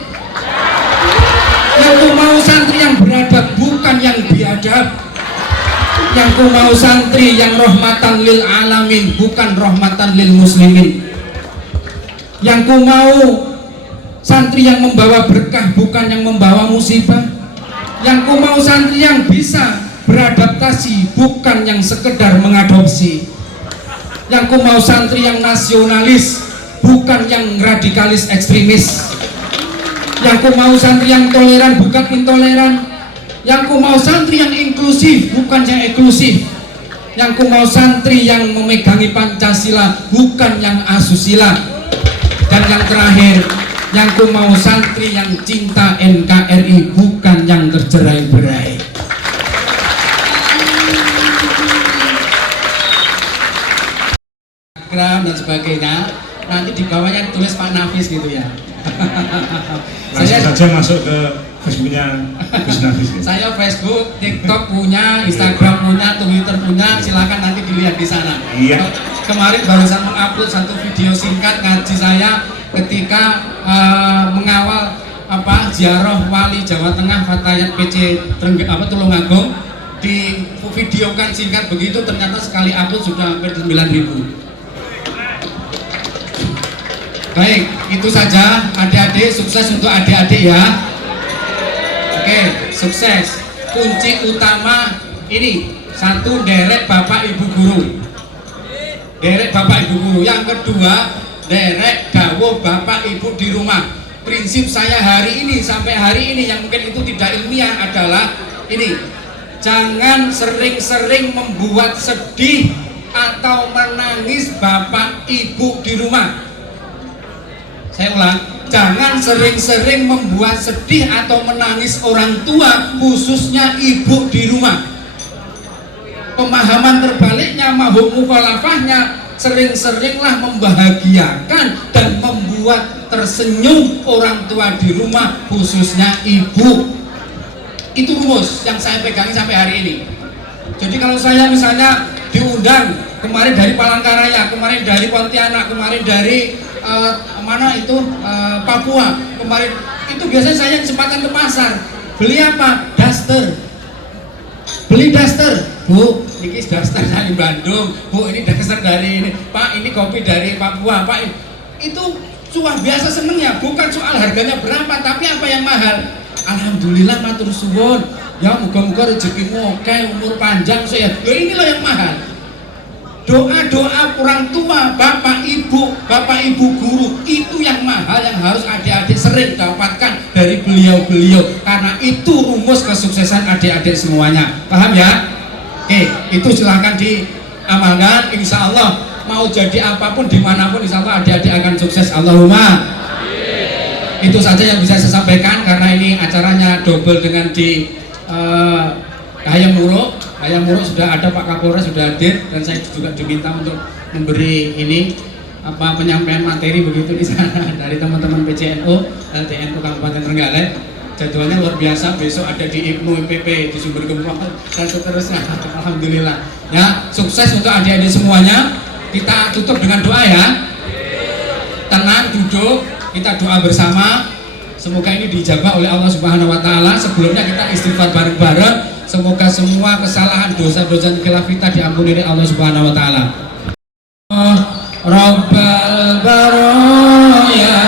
Yang ku mau santri yang beradab bukan yang biadab. Yang ku mau santri yang rahmatan lil alamin bukan rahmatan lil muslimin. Yang ku mau santri yang membawa berkah bukan yang membawa musibah. Yang ku mau santri yang bisa beradaptasi bukan yang sekedar mengadopsi. Yang ku mau santri yang nasionalis bukan yang radikalis ekstremis. Yang ku mau santri yang toleran bukan intoleran. Yang ku mau santri yang inklusif bukan yang eksklusif. Yang ku mau santri yang memegangi Pancasila bukan yang asusila. Dan yang terakhir, yang ku mau santri yang cinta NKRI bukan yang tercerai-berai. Dan sebagainya, nanti di bawahnya tulis Pak Nafis gitu ya. Langsung saja masuk ke Facebooknya Gus Nafis ya. Saya Facebook, TikTok punya, Instagram punya, Twitter punya, silakan nanti dilihat di sana. Iya. Kemarin barusan mengupload satu video singkat ngaji saya ketika mengawal ziarah wali Jawa Tengah Fatayat PC Tulungagung. Di videokan singkat begitu, ternyata sekali upload sudah hampir 9.000. Baik, itu saja adik-adik, sukses untuk adik-adik ya. Oke, sukses. Kunci utama ini, satu, derek Bapak Ibu guru. Derek Bapak Ibu guru. Yang kedua, derek dawuh Bapak Ibu di rumah. Prinsip saya hari ini sampai hari ini yang mungkin itu tidak ilmiah adalah ini. Jangan sering-sering membuat sedih atau menangis Bapak Ibu di rumah. Saya ulang, jangan sering-sering membuat sedih atau menangis orang tua, khususnya ibu di rumah. Pemahaman terbaliknya, mahum mukhalafahnya, sering-seringlah membahagiakan dan membuat tersenyum orang tua di rumah, khususnya ibu. Itu rumus yang saya pegang sampai hari ini. Jadi kalau saya misalnya diundang kemarin dari Palangkaraya, kemarin dari Pontianak, kemarin dari Papua, kemarin itu biasanya saya kesempatan ke pasar, beli apa? Daster. Beli daster, Bu, ini daster dari Bandung, Bu, ini daster dari ini, Pak, ini kopi dari Papua, Pak. Itu luar biasa senengnya, bukan soal harganya berapa, tapi apa yang mahal. Alhamdulillah matur suwun, ya moga-moga rezekimu oke, umur panjang saya. Ya inilah yang mahal. Doa-doa orang tua, bapak ibu guru, itu yang mahal yang harus adik-adik sering dapatkan dari beliau-beliau, karena itu rumus kesuksesan adik-adik semuanya. Paham ya? Oke, itu silahkan diamalkan. Insya Allah mau jadi apapun dimanapun, insya Allah adik-adik akan sukses. Allahumma. Itu saja yang bisa saya sampaikan, karena ini acaranya double dengan di Hayam Muruk sudah ada, Pak Kapolres sudah hadir, dan saya juga diminta untuk memberi ini penyampaian materi begitu di sana dari teman-teman PCNU, LTNU Kabupaten Trenggalek. Jadwalnya luar biasa, besok ada di IPNU IPP di Sumber Gempol dan seterusnya. Alhamdulillah. Ya, sukses untuk adik-adik semuanya. Kita tutup dengan doa ya. Tenang, duduk, kita doa bersama. Semoga ini dijabah oleh Allah Subhanahu wa taala. Sebelumnya kita istighfar bareng-bareng. Semoga semua kesalahan, dosa-dosa khilaf kita diampuni oleh Allah Subhanahu wa taala. Rabbal baraya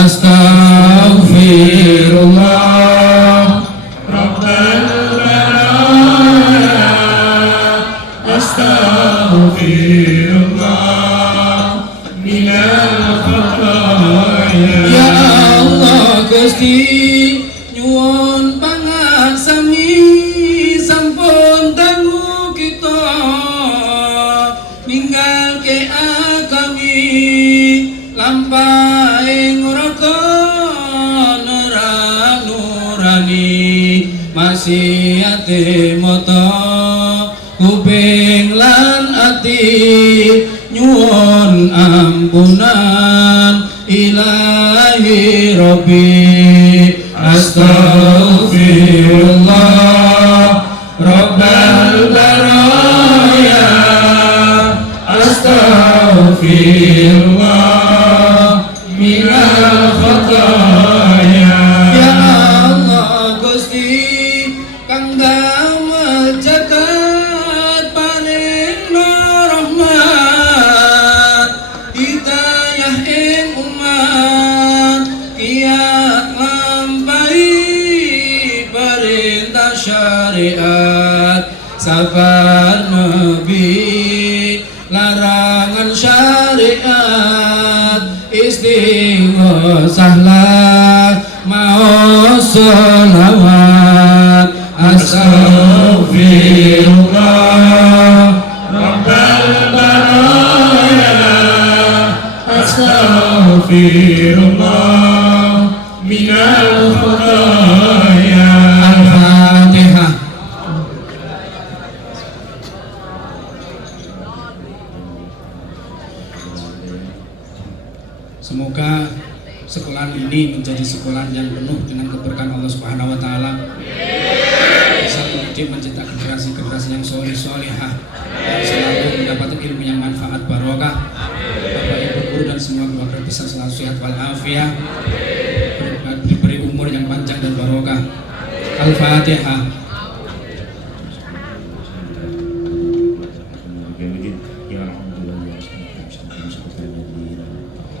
astaghfirullah Rabbal baraya astaghfirullah minal khataya. Ya Allah Gusti nyuwun pangasami sampun dangu kita ninggalke agami lampaing neraka nurani masih ati moto kuping lan ati nyuwun ampunan ilahi rabbi astaghfirullah rabbal baraya astaghfirullah minal khataya. Ya Allah Gusti kang damel jagat paringna rahmat hidayah ing umat kiat lampahi perintah syariat sabar nabi larangan syariat istighosahlah mau sholawat astaghfirullah rabbal baraya astaghfirullah minal khataya. Al-Fatihah. Semoga sekolahan ini menjadi sekolahan yang penuh dengan keberkahan Allah Subhanahu wa taala. Bisa mendidik mencetak generasi-generasi yang soleh-solehah yang selalu mendapatkan ilmu yang manfaat barokah. Bapak Ibu guru dan semua keluarga bisa selalu sehat walafiat, diberi umur yang panjang dan barokah. Al-Fatihah.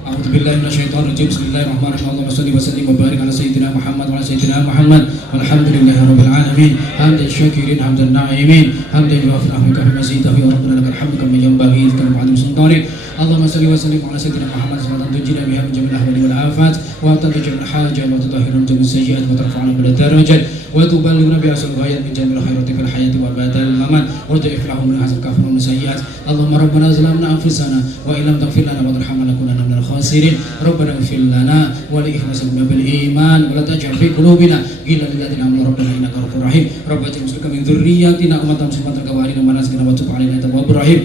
A'udzubillahi minasyaitonirrajim. Bismillahirrahmanirrahim. Allahumma shalli wa sallim wa barik ala sayyidina Muhammad wa ala sayyidina Muhammad. Walhamdulillahirabbil alamin. Hamdan syakirin hamdan na'imin. Hamdan yuwafiqu ahmaka fi mazidihi wa rabbana lakal hamdu kama yanbaghi li karamati sultanik. Allahumma shalli wa sallim ala sayyidina Muhammad sallallahu tunjina biha min jami'il ahwali wal afat wa tadjil hajat wa tutahhiru min sayyi'at wa tarfa'una bil darajat wa tuballighuna bi asal ghayat min jami'il khairati fil hayati wa badal mamat wa ta'iflahu min hasal kafir min sayyi'at. Allahumma rabbana zalamna anfusana wa illam taghfir lana wa tarhamna lakunanna minal khasirin. Rabbana ighfir lana wa li ikhlasina bil iman wa la taj'al fi qulubina ghillan lil ladzina amanu rabbana innaka ghafurur rahim. Rabbana ij'alna min dzurriyyatina ummatan muslimatan wa arina manasikana wa tub 'alaina innaka tawwabur rahim.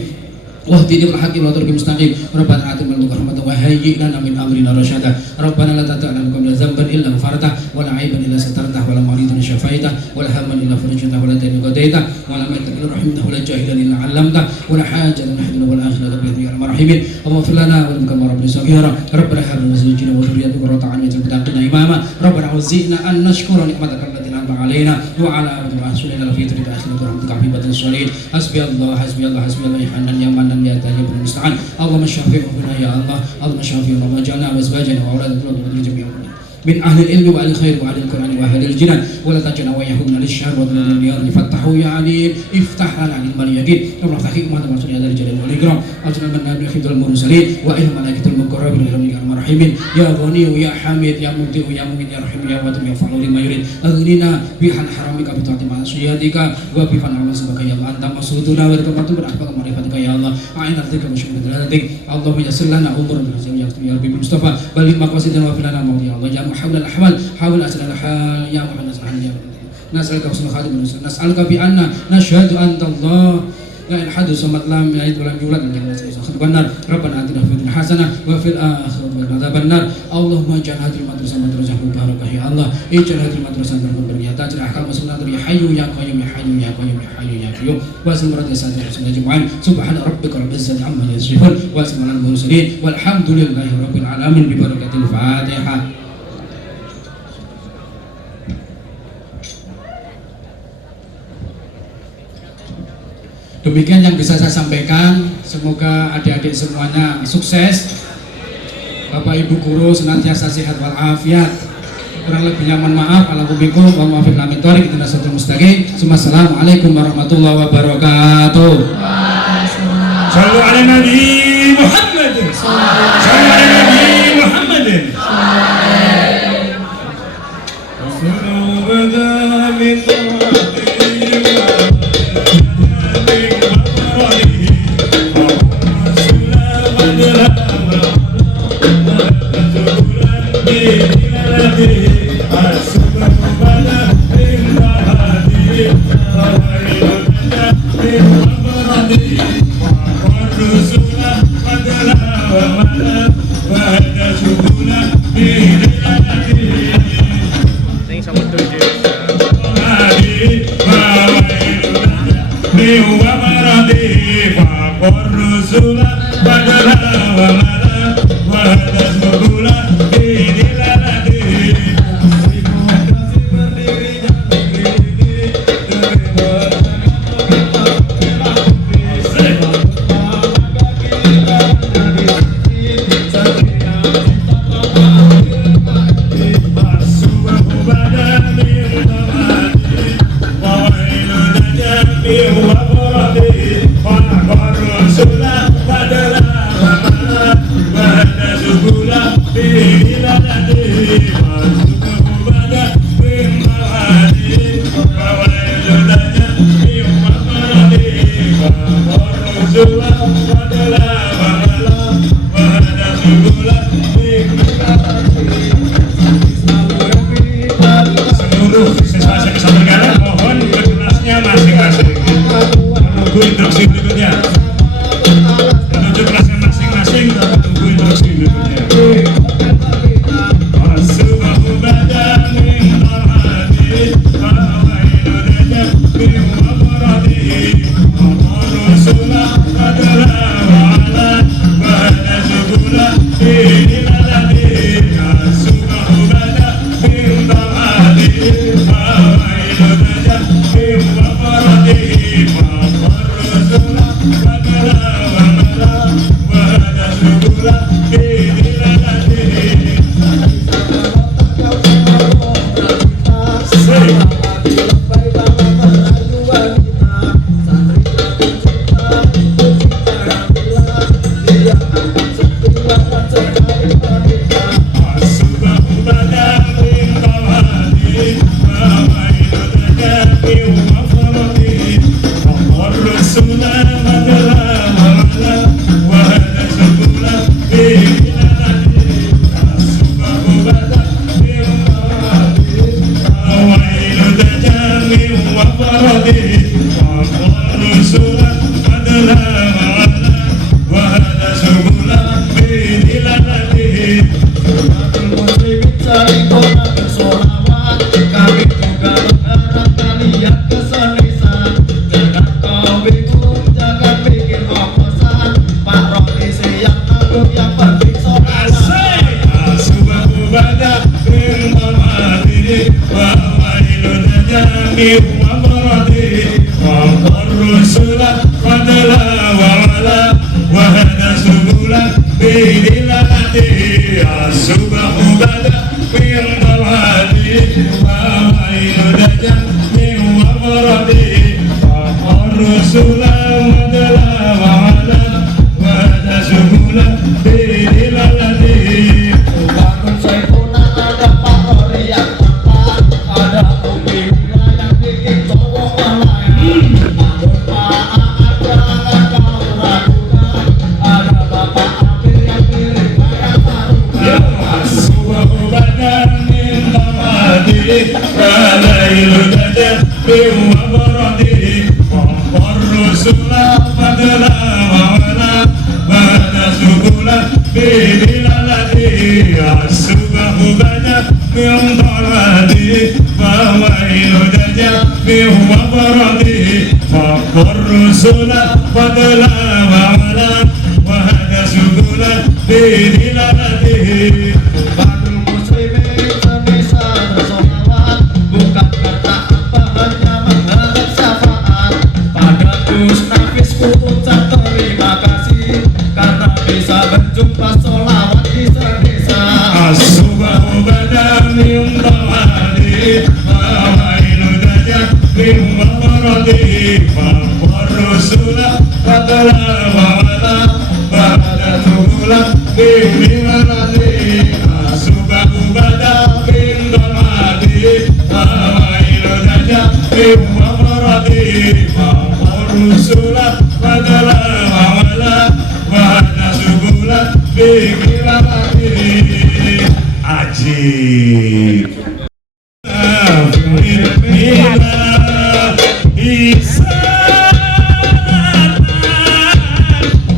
واهدنا بالحق والطريق المستقيم ربنا آتنا من لدنك رحمة وهيئ لنا من أمرنا رشدا ربنا لا تدع لنا قبل ذنبا إلا غفرته ولا عيبا إلا سترته ولا مريضا شفيته ولا هما إلا فرجته ولا دينا قضيته ولا ميتا إلا رحمته ولا جاهلا إلا علمته ولا حاجة لنا حدنا ولا آخرة بإذن يا أرحم الراحمين. اللهم اغفر لنا ولنا ربنا صغيرا ربنا هب لنا أزواجنا وذرياتنا قرة أعين واجعلنا للمتقين إماما ربنا وزدنا أن نشكر نعمتك التي أنعمت علينا وعلى رسولنا في تريد آخرة رحمتك في بدن الصالحين. حسبي الله حسبي الله حسبي الله يا حنان يا منان يا تاجب المستعان. اللهم شفيعنا يا الله اللهم شفيعنا وجعلنا وازواجنا واولادنا كلهم جميعا من أهل العلم وأهل الخير وأهل القرآن وأهل الجنان ولا تجعلنا وإياهم من الشر وذل النار فتحوا يا عليم افتح لنا علم اليقين ثم افتح حكمة ما يا ذا الجلال والإكرام أجعل من نبي خير المرسلين وإلى الملائكة المقربين إلى الأرحم الراحمين يا غني يا حميد يا مبدئ يا مميت يا رحيم يا وادم يا فعول لما يريد أغننا بحال حرامك بطاعة معصيتك وبفضل عظمتك يا الله أنت مقصودنا ورحمتك برحمتك معرفتك يا الله أعنا ذلك وشكر ذلك اللهم يسر لنا أمورنا يا ربي المصطفى بل مقاصدنا وفي لنا موضع الله يا حول الأحوال حول أسأل الحال يا محمد نسألك حسن خاتم نسألك بأن نشهد أن الله لا إله صمد لم يلد ولم يولد ولم يكن له كفوا أحد ربنا آتنا في الدنيا حسنة وفي الآخرة وقنا عذاب النار اللهم اجعل هذه المدرسة مدرسة مباركة يا الله اجعل هذه المدرسة مباركة تجري أحكام السنة يا حي يا قيوم يا حي يا قيوم يا حي يا قيوم واسم مراد يا سيدنا رسول الله أجمعين سبحان ربك رب العزة عما يصفون واسم على المرسلين والحمد لله رب العالمين ببركة الفاتحة. Demikian yang bisa saya sampaikan. Semoga adik-adik semuanya sukses. Bapak Ibu guru senantiasa sehat walafiat. Kurang lebihnya mohon maaf. Alhamdulillah wa muwaffiq ila thoriq dinasratul mustaqim. Assalamualaikum warahmatullahi wabarakatuh. Sallu ala Nabi Muhammad. Sallu ala Nabi Muhammad. Min Seluruh siswa SMA Negara mohon ke kelasnya masing-masing. Menunggu instruksi berikutnya. Menuju kelasnya masing-masing, menunggu instruksi berikutnya.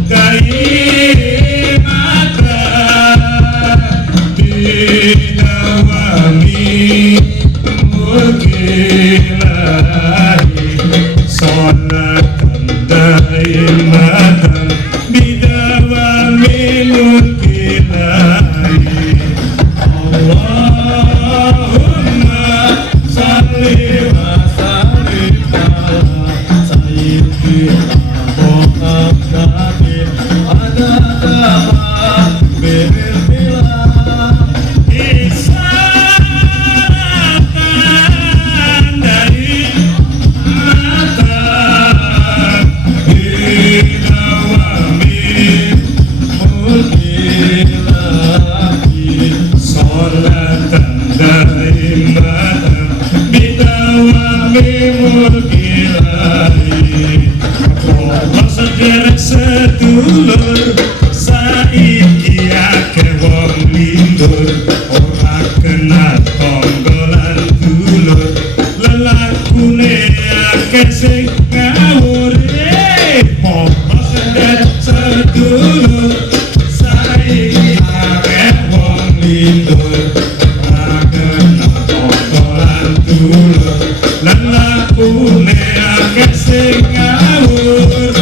Dari akeh wong lindur ora kenal tonggolan dulur lelakune akeh sing ngawur popo sendet sedulur saiki akeh wong lindur ora kenal tonggolan dulur lelakune akeh sing ngawur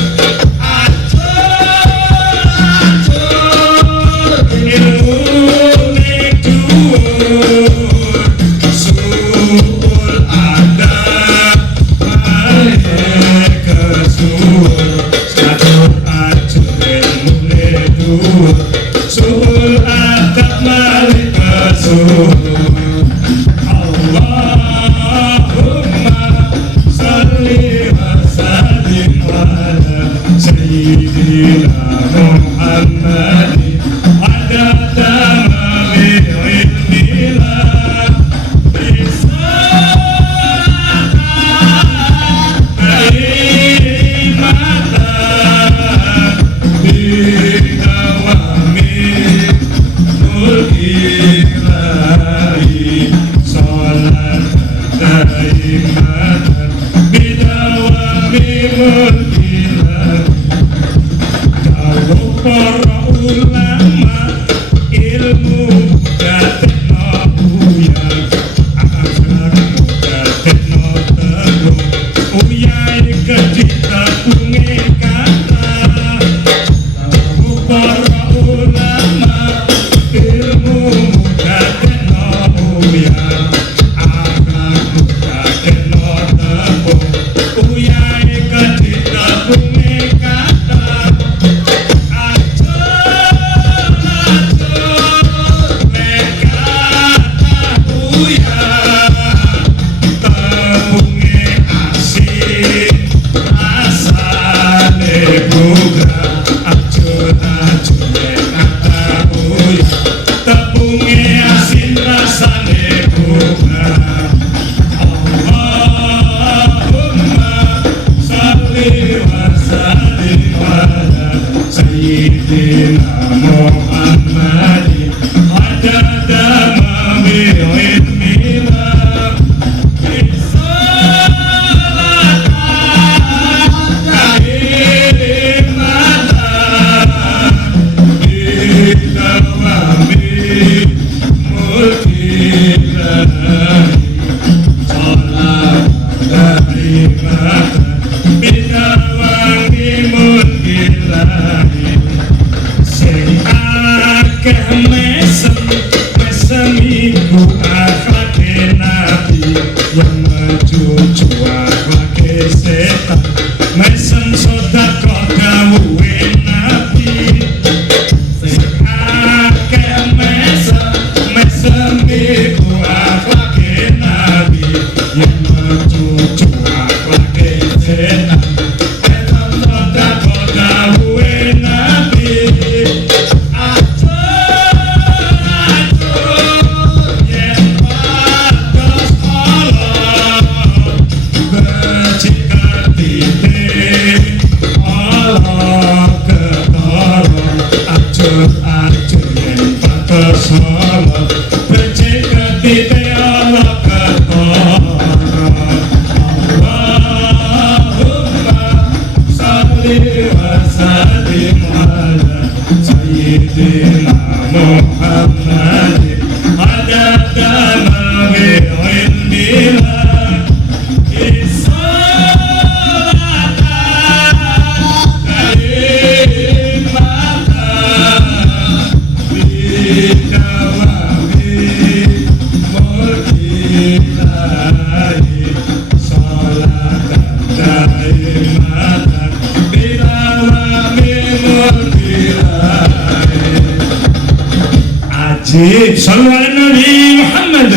Sallu ala Nabi Muhammad.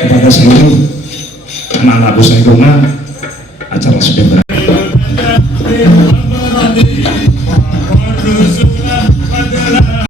Kepada seluruh anak-anakku saya acara sebentar.